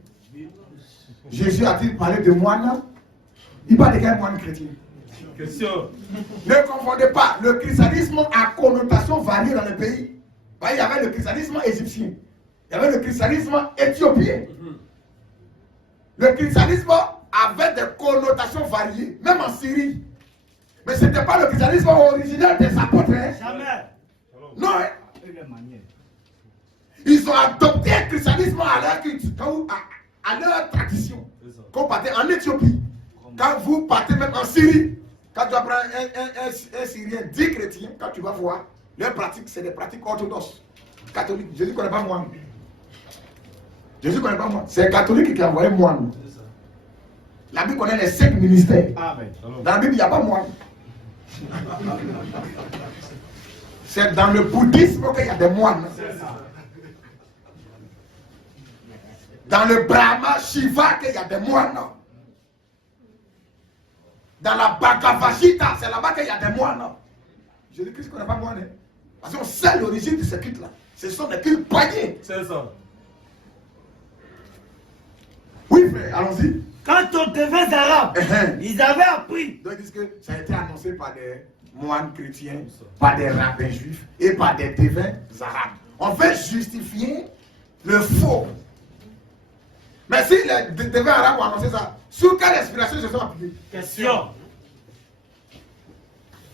Jésus a-t-il parlé de moines? Il parle de quel moine chrétien? Question. Ne confondez pas. Le christianisme a connotation variée dans le pays. Il y avait le christianisme égyptien. Il y avait le christianisme éthiopien. Le christianisme avait des connotations variées, même en Syrie. Mais ce n'était pas le christianisme original des apôtres. Hein? Jamais. Non. Hein? Ils ont adopté un christianisme à leur culture, à leur tradition. Quand vous partez en Éthiopie, quand vous partez même en Syrie, quand tu apprends un Syrien, 10 chrétiens, quand tu vas voir, leurs pratiques, c'est des pratiques orthodoxes, catholiques. Jésus ne connaît pas moine. Jésus ne connaît pas moine. C'est un catholique qui a envoyé moine. La Bible connaît les 5 ministères. Amen. Dans la Bible, il n'y a pas moine. C'est dans le bouddhisme qu'il y a des moines. Dans le Brahma Shiva qu'il y a des moines. Dans la Bhagavad Gita, c'est là-bas qu'il y a des moines. Jésus-Christ ne connaît pas moine. Parce qu'on sait l'origine de ce culte-là. Ce sont des cultes païens. C'est ça. Oui, frère, allons-y. Quand on devait arabes, ils avaient appris. Donc ils disent que ça a été annoncé par des moines chrétiens, par des rabbins juifs et par des devins arabes. On veut justifier le faux. Mais si les devins arabes ont annoncé ça, sous quelle inspiration ils se sont appuyés? Question.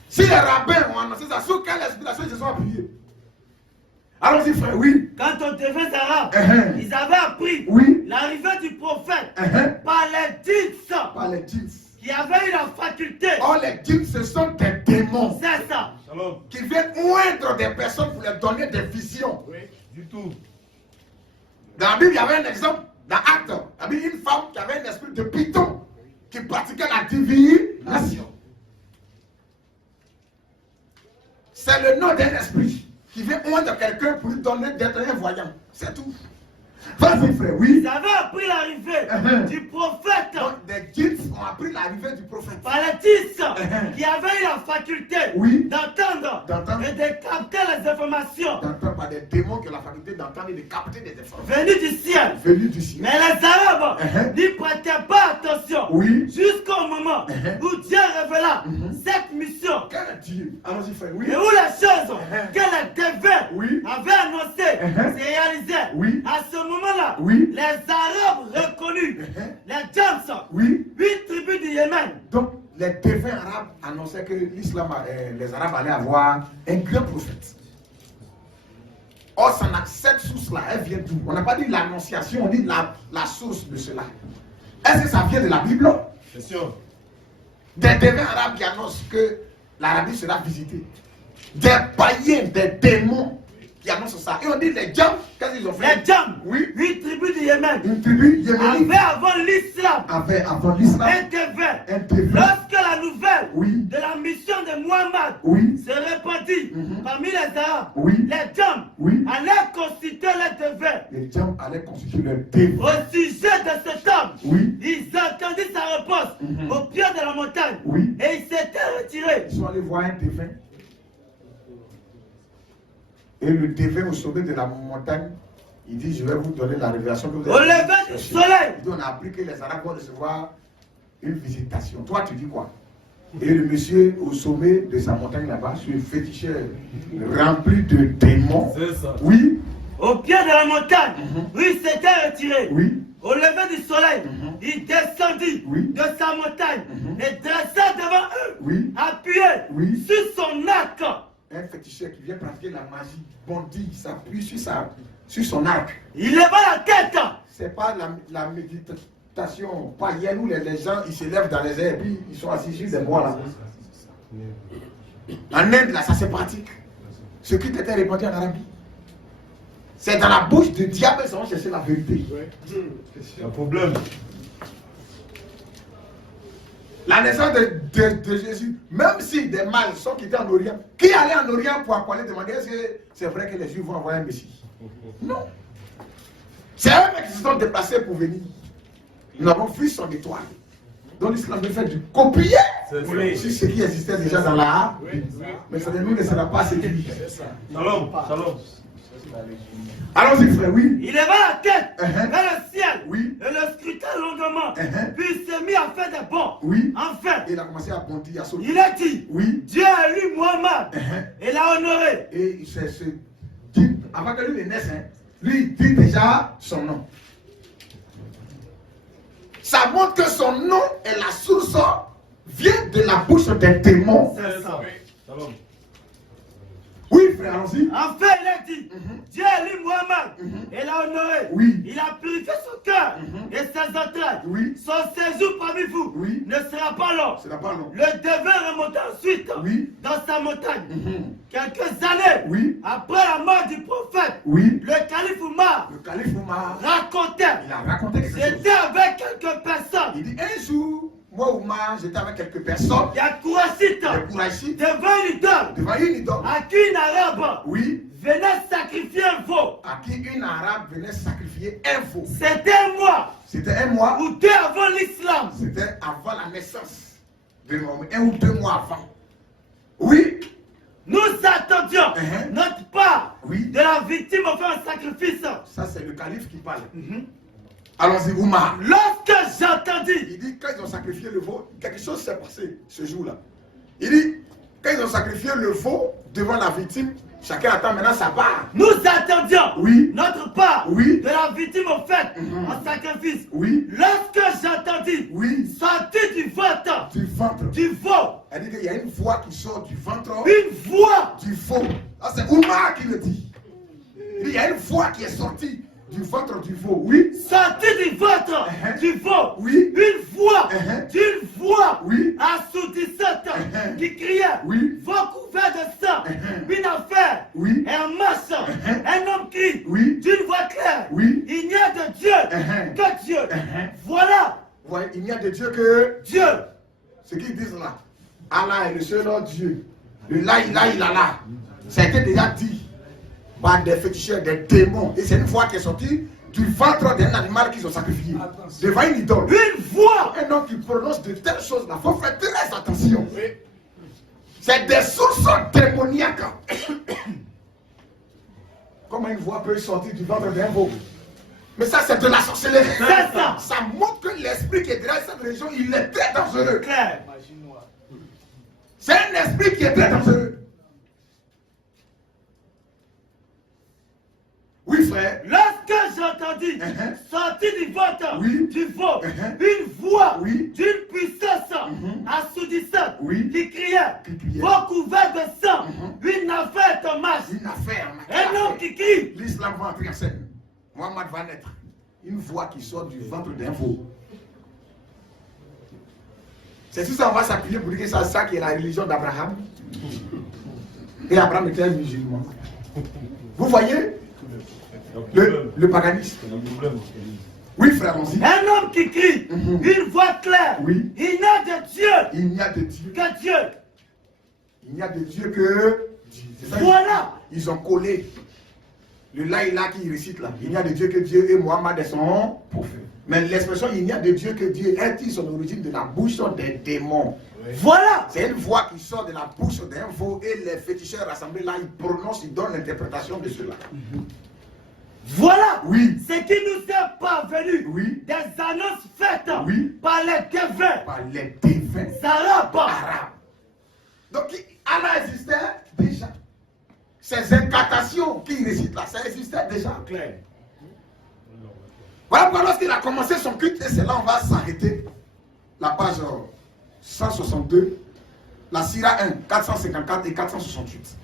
Si les rabbins ont annoncé ça, sous quelle inspiration ils se sont appuyés? Allons-y, frère, oui. Quand on devait arabes, ils avaient appris l'arrivée du prophète par les djinns. Par les djinns. Qui avaient eu la faculté. Oh, les djinns, ce sont des démons. C'est ça. Qui viennent oindre des personnes pour leur donner des visions. Oui, du tout. Dans la Bible, il y avait un exemple. Dans Actes, il y avait une femme qui avait un esprit de python qui pratiquait la divination. C'est le nom d'un esprit qui vient oindre quelqu'un pour lui donner d'être un voyant. C'est tout. Vas-y, frère, oui. Ils avaient appris l'arrivée du prophète. Donc, les djinns ont appris l'arrivée du prophète. Par les djinns qui avaient eu la faculté d'entendre et de capter les informations. D'entendre par des démons qui ont la faculté d'entendre et de capter des informations. Venus du ciel. Venus du ciel. Mais les Arabes n'y prêtaient pas attention. Jusqu'au moment où Dieu révéla cette mission. Quel Dieu? Allons-y, frère, oui. Et où les choses que les devins avaient annoncées se réalisaient. À ce moment-là, les Arabes reconnus, les James, 8 tribus du Yémen. Donc, les devins arabes annonçaient que l'islam, les Arabes allaient avoir un grand prophète. Or, cette source-là, elle vient d'où? On n'a pas dit l'annonciation, on dit la source de cela. Est-ce que ça vient de la Bible? C'est sûr. Des devins arabes qui annoncent que l'Arabie sera visitée. Des païens, des démons qui annoncent ça. Et on dit les Djams, qu'est-ce qu'ils ont fait? Les Djams, 8 tribus du Yémen. Une tribu yéménite. Avait avant l'islam. Avant l'islam. Un devin. Lorsque la nouvelle de la mission de Muhammad se répandit parmi les Arabes, les Djams allaient constituer les devins. Les Djams allaient constituer les devins. Au sujet de cet homme, ils entendirent sa réponse au pied de la montagne. Et ils s'étaient retirés. Ils sont allés voir un devin. Et le devin au sommet de la montagne, il dit, je vais vous donner la révélation que vous avez. Au lever du soleil. Il dit, on a appris que les Arabes vont recevoir une visitation. Toi, tu dis quoi? Et le monsieur au sommet de sa montagne là-bas, sur un féticheur rempli de démons. C'est ça. Oui. Au pied de la montagne, il s'était retiré. Au lever du soleil, il descendit de sa montagne et dressa devant eux, appuyé sur son arc. Un féticheur qui vient pratiquer la magie bondit, s'appuie sur son arc. Il leva la tête. C'est pas la méditation païenne où les gens ils se lèvent dans les airs et puis ils sont assis sur des bois là. En Inde là, ça se pratique. Ce qui était répandu en Arabie. C'est dans la bouche du diable qu'ils vont chercher la vérité. C'est un problème. La naissance de Jésus, même si des mâles sont quittés en Orient, qui allait en Orient pour aller demander est-ce que c'est vrai que les Juifs vont envoyer un Messie? Non. C'est eux qui se sont déplacés pour venir. Nous avons fui son étoile. Donc l'islam veut faire du copier sur ce qui existait déjà dans la mais ça de nous ne sera pas séduit. Shalom, shalom. Allons-y, frère, Il leva la tête vers le ciel et le scruta long longuement, puis il s'est mis à faire des bons. Oui. Enfin, Et il a commencé à bondir, à sauter. il a dit, Oui. Dieu a élu Muhammad et l'a honoré. Et avant que lui ne naisse, lui il dit déjà son nom. Ça montre que son nom est la source, vient de la bouche d'un démon. C'est ça. Oui, frère, allons-y. Enfin, il a dit, Dieu a élu Muhammad et l'a honoré. Oui. Il a purifié son cœur et ses entrailles. Oui. Son séjour parmi vous Oui. ne sera pas long. Ce n'est pas long. Le devait remonter ensuite Oui. dans sa montagne. Quelques années Oui. après la mort du prophète, Oui. le calife Oumar Le calife Oumar, racontait, il a raconté quelque chose. j'étais avec quelques personnes, Il dit un jour, moi Oumar, j'étais avec quelques personnes, il y a Kourassite, les Kourachites, devant une idole, devant une idole. à qui une arabe Oui. venait sacrifier un veau. À qui une arabe venait sacrifier un veau. C'était un mois C'était un mois. ou deux avant l'islam. C'était avant la naissance de Mohammed, 1 ou 2 mois avant. Oui. Nous attendions notre part Oui. de la victime au faire un sacrifice. Ça, c'est le calife qui parle. Allons-y, Oumar. Lorsque j'entendis, Il dit, quand ils ont sacrifié le veau, quelque chose s'est passé ce jour-là. Il dit, quand ils ont sacrifié le veau devant la victime, chacun attend maintenant sa part. nous attendions Oui. notre part Oui. de la victime au fait en sacrifice. Oui. Lorsque j'entendis Oui. sortir du ventre Du ventre. du veau, Elle dit qu'il y a une voix qui sort du ventre une voix du veau. Ah, c'est Oumar qui le dit. Il dit, il y a une voix qui est sortie du ventre du veau. Oui. sortie du ventre du veau, Oui. une voix d'une voix Oui. assourdissante qui criait, Oui. veau couvert de sang, une affaire, Oui. un marche, un homme crie, Oui. d'une voix claire, Oui. il n'y a de Dieu que Dieu. Voilà Ouais, il n'y a de Dieu que Dieu. ce qu'ils disent là. Allah est le seul Dieu. Le là, il a là. Ça a été déjà dit par des féticheurs, des démons. Et c'est une voix qui est sortie du ventre d'un animal qu'ils ont sacrifié. Devant une idole. Une voix. Un homme qui prononce de telles choses là. Il faut faire très attention. C'est des sources démoniaques. Comment une voix peut sortir du ventre d'un veau? Mais ça, c'est de la sorcellerie. C'est ça. Ça montre que l'esprit qui est derrière cette région, il est très dangereux. Claire. C'est un esprit qui est très dangereux. Oui, frère. Lorsque j'entendis sortir du ventre Oui. du veau une voix Oui. d'une puissance assourdissante Oui. qui criait, Qui criait. veau couvert de sang, une affaire en marche, Une affaire. un homme qui crie. L'islam va entrer en scène. Mohammed va naître. Une voix qui sort du ventre d'un veau. C'est sur ça on va s'appuyer pour dire que c'est ça qui est la religion d'Abraham. Et Abraham était un musulman. Vous voyez le paganisme. Oui, frère, on dit. Un homme qui crie, une voix claire. Oui. Il n'y a de Dieu Il n'y a de Dieu. que Dieu. Il n'y a de Dieu que Dieu. C'est ça, Voilà. Ils ont collé le là qui récite là. Il n'y a de Dieu que Dieu et Mohammed est son prophète. Mais l'expression il n'y a de Dieu que Dieu est son origine de la bouche des démons. Voilà. C'est une voix qui sort de la bouche d'un veau et les féticheurs rassemblés là, ils prononcent, ils donnent l'interprétation de cela. Voilà. Oui. Ce qui nous est parvenu. Oui. Des annonces faites Oui. par les devins. Par les défunts Arabes. arabes. Donc Allah existait déjà. Ces incantations qu'il récite là, ça existait déjà. Claire. Voilà pourquoi lorsqu'il a commencé son culte, et c'est là on va s'arrêter. La page 162, la Sira 1, 454 et 468.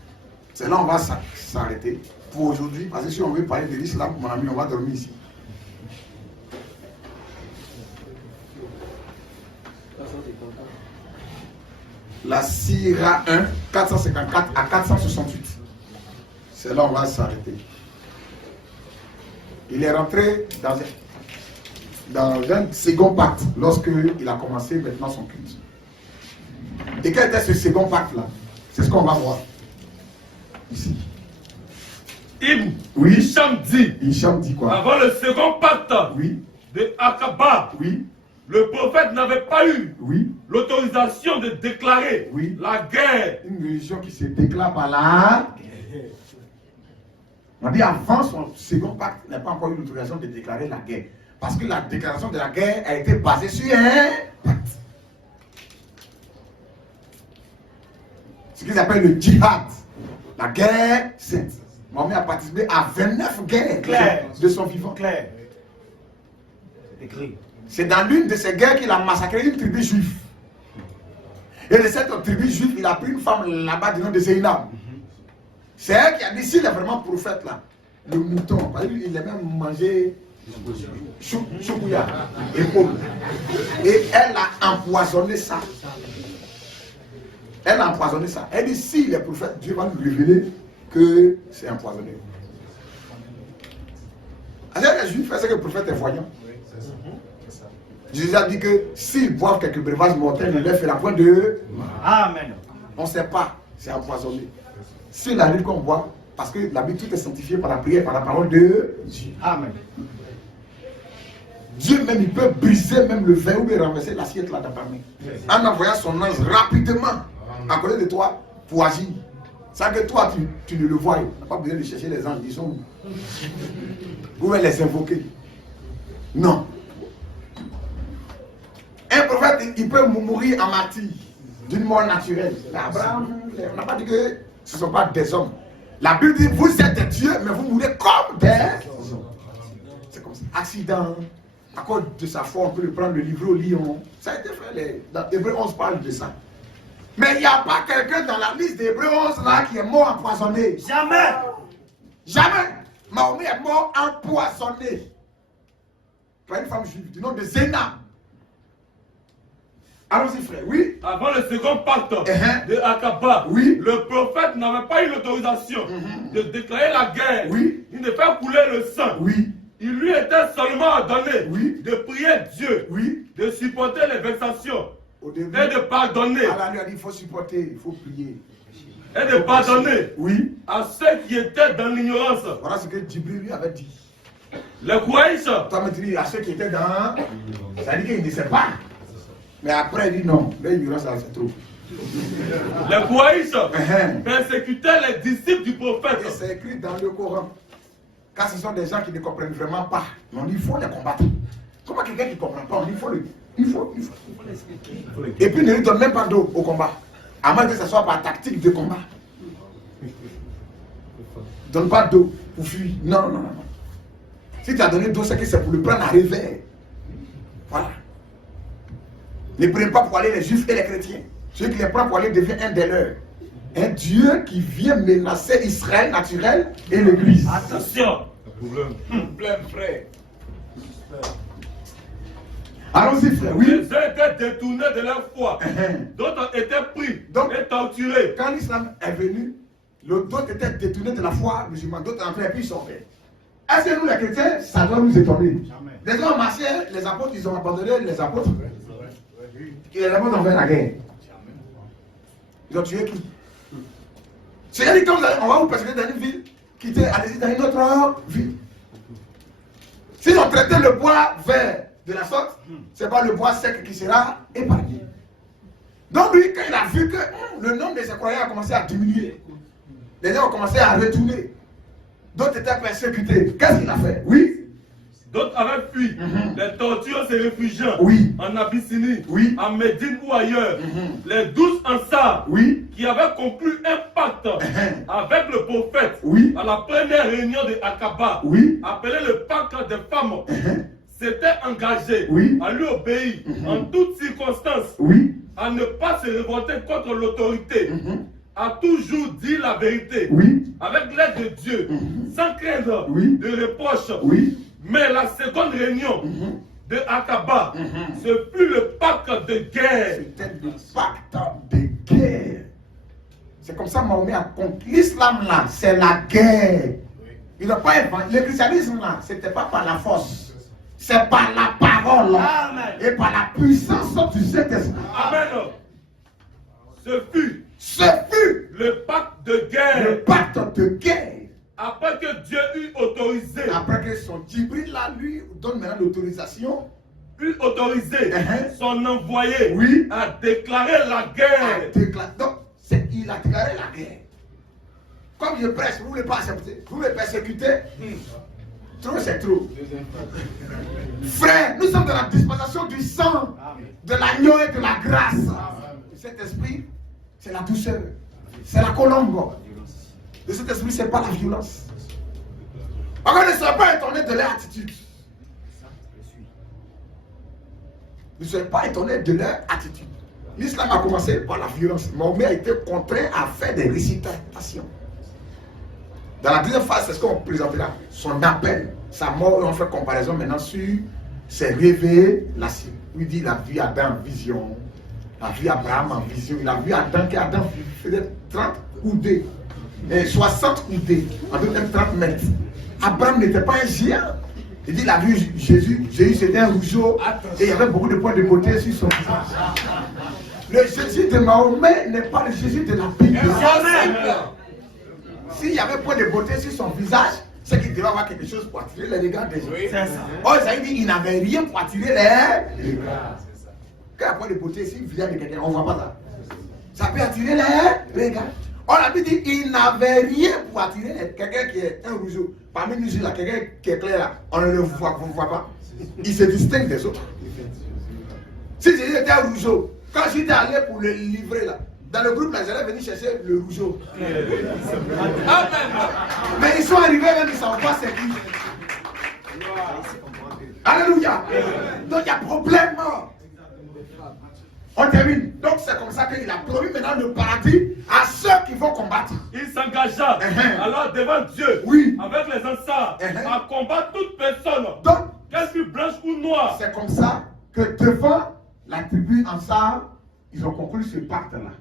C'est là on va s'arrêter pour aujourd'hui. Parce que si on veut parler de l'islam, mon ami, on va dormir ici. La Sira 1, 454 à 468. C'est là on va s'arrêter. Il est rentré dans un second pacte lorsqu'il a commencé maintenant son culte. Et quel était ce second pacte-là? C'est ce qu'on va voir ici. Oui. Hicham dit. Hicham dit quoi? Avant le second pacte de Aqaba, le prophète n'avait pas eu l'autorisation de déclarer la guerre. Une religion qui se déclare par la guerre. On dit avant son second pacte, il n'a pas encore eu l'autorisation de déclarer la guerre. Parce que la déclaration de la guerre a été basée sur un pacte. Ce qu'ils appellent le djihad, la guerre sainte. Mahomet a participé à 29 guerres de son vivant. Clair. C'est écrit. C'est dans l'une de ces guerres qu'il a massacré une tribu juive. Et de cette tribu juive, il a pris une femme là-bas du nom de Zéinab. C'est elle qui a dit, s'il est vraiment prophète là, le mouton, parce qu'il aime même manger choukouya et pomme. Et elle a empoisonné ça. Elle a empoisonné ça. Elle dit, s'il est prophète, Dieu va nous révéler que c'est empoisonné. Alors les juifs, c'est que le prophète est voyant. Jésus a dit que s'ils boivent quelques breuvages mortels, ne leur fait la point de... Amen. On ne sait pas, c'est empoisonné. C'est la lutte qu'on boit, parce que la Bible, tout est sanctifié par la prière, par la parole de Dieu. Amen. Dieu même, il peut briser même le verre ou bien renverser l'assiette là dans ta main. En envoyant son ange rapidement à côté de toi pour agir. Ça que toi, tu ne le vois. Tu n'as pas besoin de chercher les anges, ils sont où? Vous pouvez les invoquer. Non. Un prophète, il peut mourir en martyr d'une mort naturelle. Abraham, on n'a pas dit que ce ne sont pas des hommes. La Bible dit, vous êtes des dieux, mais vous mourrez comme des hommes. C'est comme ça. Accident. À cause de sa foi, on peut le prendre, le livrer au lion. Ça a été fait. Dans Hébreu 11 parle de ça. Mais il n'y a pas quelqu'un dans la liste d'Hébreu 11 là qui est mort empoisonné. Jamais. Jamais. Mahomet est mort empoisonné par une femme juive du nom de Zéna. Allons-y, frère, oui. Avant le second pacte de Akaba, le prophète n'avait pas eu l'autorisation de déclarer la guerre. Oui. Il ne fait couler le sang. Oui. Il lui était seulement ordonné de prier Dieu, de supporter les vexations et de pardonner. Allah lui a dit il faut supporter, il faut prier. Et de pardonner à ceux qui étaient dans l'ignorance. Voilà ce que Djibril lui avait dit. Les Kouaïs. Toi, me dis à ceux qui étaient dans. Ça dit qu'il ne sait pas. Mais après, il dit non, l'ignorance, c'est trop. Les Kouaïs persécutaient les disciples du prophète. Et c'est écrit dans le Coran. Car ce sont des gens qui ne comprennent vraiment pas. On dit il faut les combattre. Comment quelqu'un qui ne comprend pas, on dit il faut l'expliquer. Et puis ne lui donne même pas d'eau au combat. À moins que ce soit par tactique de combat. Donne pas d'eau pour fuir. Non. Si tu as donné d'eau, c'est que c'est pour le prendre à réveil. Voilà. Ne prenez pas pour aller les juifs et les chrétiens. Celui qui les prend pour aller devient un des leurs. Un Dieu qui vient menacer Israël naturel et l'église. Attention. Problème, frère. Allons-y, frère, oui. Les uns étaient détournés de leur foi. D'autres étaient pris et torturés. Quand l'islam est venu, d'autres étaient détournés de la foi musulmane, d'autres entraient et puis ils sortaient. Est-ce que nous, les chrétiens, ça doit nous étonner? Les gens marchaient, les apôtres, ils ont abandonné les apôtres. Et les apôtres ont fait la guerre. Ils ont tué qui? C'est-à-dire quand on va vous persécuter dans une ville, quittez, allez-y dans une autre ville. Si on traitait le bois vert de la sorte, c'est pas le bois sec qui sera épargné. Donc lui, quand il a vu que le nombre de ses croyants a commencé à diminuer, les gens ont commencé à retourner. D'autres étaient persécutés. Qu'est-ce qu'il a fait? Oui. D'autres avaient fui les tortures et réfugiés en Abyssinie, en Médine ou ailleurs. Les 12 Ansar qui avaient conclu un pacte avec le prophète à la première réunion de Akaba, appelé le pacte des femmes, s'étaient engagés à lui obéir en toutes circonstances, à ne pas se révolter contre l'autorité, a toujours dit la vérité, avec l'aide de Dieu, sans craindre de reproches. Mais la seconde réunion de Akaba, ce fut le pacte de guerre. C'était le pacte de guerre. C'est comme ça que Mahomet a compris. L'islam là, c'est la guerre. Il n'a pas inventé. Le christianisme là, c'était pas par la force. C'est par la parole. Amen. Et par la puissance du Saint-Esprit. Amen. Ce fut le pacte de guerre. Le pacte de guerre. Après que Dieu eut autorisé. Après que son Djibril là, lui, donne maintenant l'autorisation. Eut autorisé son envoyé à déclarer la guerre. Donc, il a déclaré la guerre. Comme je presse, vous ne voulez pas accepter. Vous me persécutez. Trop, c'est trop. Frère, nous sommes dans la dispensation du sang, de l'agneau et de la grâce. Cet esprit, c'est la douceur, c'est la colombe. De cet esprit, c'est pas la violence. Encore ne soyez pas étonné de leur attitude. Ne soyez pas étonné de leur attitude. L'islam a commencé par la violence. Mahomet a été contraint à faire des récitations. Dans la deuxième phase, c'est ce qu'on présentera. Son appel, sa mort, et on fait comparaison maintenant sur ses révélations. Il dit, il a vu Adam en vision. Il a vu Abraham en vision. Il a vu Adam, qu'Adam faisait 30 coudées. Et 60 coudées. En tout cas, 30 mètres. Abraham n'était pas un géant. Il dit, il a vu Jésus. Jésus, c'était un rougeau. Et il y avait beaucoup de points de beauté sur son visage. Le Jésus de Mahomet n'est pas le Jésus de la Bible. S'il y avait point de beauté sur son visage, c'est qu'il devait avoir quelque chose pour attirer les regards des autres. Oh, ça veut dire qu'il n'avait rien pour attirer les regards. Quand il y a point de beauté sur le visage de quelqu'un, on ne voit pas ça. Ça peut attirer les regards. On a dit qu'il n'avait rien pour attirer quelqu'un qui est un rougeau. Parmi nous, là, quelqu'un qui est clair, là, on ne le voit pas. Il se distingue des autres. Si Jésus était un rougeau, quand j'étais allé pour le livrer là, dans le groupe là, j'allais venir chercher le rougeau. Mais ils sont arrivés même, ils ne savent pas c'est qui. Alléluia. Donc il y a problème. On termine. Donc c'est comme ça qu'il a promis maintenant le paradis à ceux qui vont combattre. Il s'engagea alors devant Dieu avec les ansars à combattre toute personne, qu'elle fût blanche ou noire. C'est comme ça que devant la tribu Ansar, ils ont conclu ce pacte-là.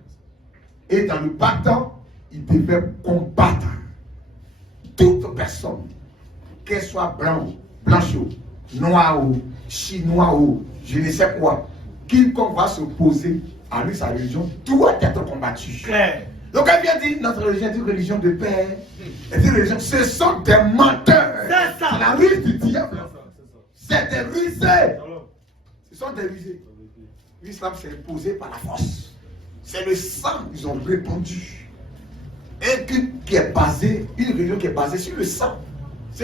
Et dans le pacte, ils devaient combattre toute personne, qu'elle soit blanche, noire, chinois, je ne sais quoi, quiconque va s'opposer à lui, sa religion, doit être combattu. Donc elle vient dire, notre religion est une religion de paix. Ce sont des menteurs. C'est la ruse du diable. C'est des rusés. Ce sont des rusés. L'islam s'est imposé par la force. C'est le sang qu'ils ont répandu. Un culte qui est basé, une religion qui est basée sur le sang.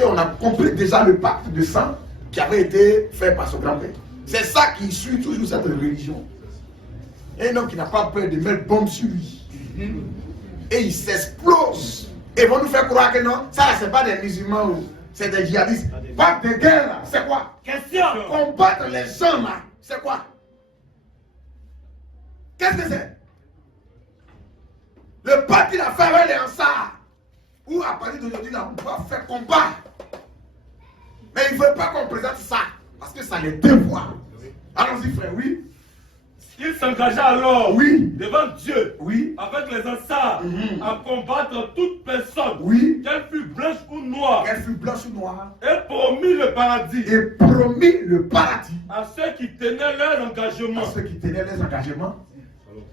On a compris déjà le pacte de sang qui avait été fait par son grand-père. C'est ça qui suit toujours cette religion. Un homme qui n'a pas peur de mettre bombe sur lui. Et il s'explose. Et vont nous faire croire que non, ça c'est pas des musulmans, c'est des djihadistes. Pacte de guerre là, c'est quoi? Question. Combattre les gens là, c'est quoi? Qu'est-ce que c'est? Le pacte qu'il a fait avec les Ansar, où à partir d'aujourd'hui, là, on doit faire combat. Mais il ne veut pas qu'on présente ça, parce que ça les dévoile. Allons-y, frère, oui. Il s'engagea alors devant Dieu avec les Ansars à combattre toute personne, qu'elle fût blanche ou noire. Et promit le paradis. À ceux qui tenaient leur engagement.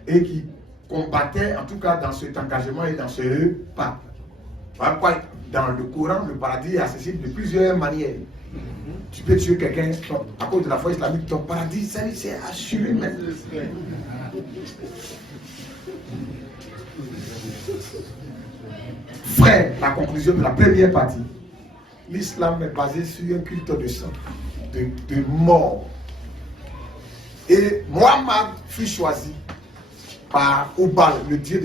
Et qui combattaient, en tout cas, dans cet engagement et dans ce pacte. Dans le Coran, le paradis est accessible de plusieurs manières. Tu peux tuer quelqu'un à cause de la foi islamique, ton paradis, c'est assuré même. Frère, la conclusion de la première partie. L'islam est basé sur un culte de sang, de mort. Et Mohammed fut choisi par Oubal, le dieu de la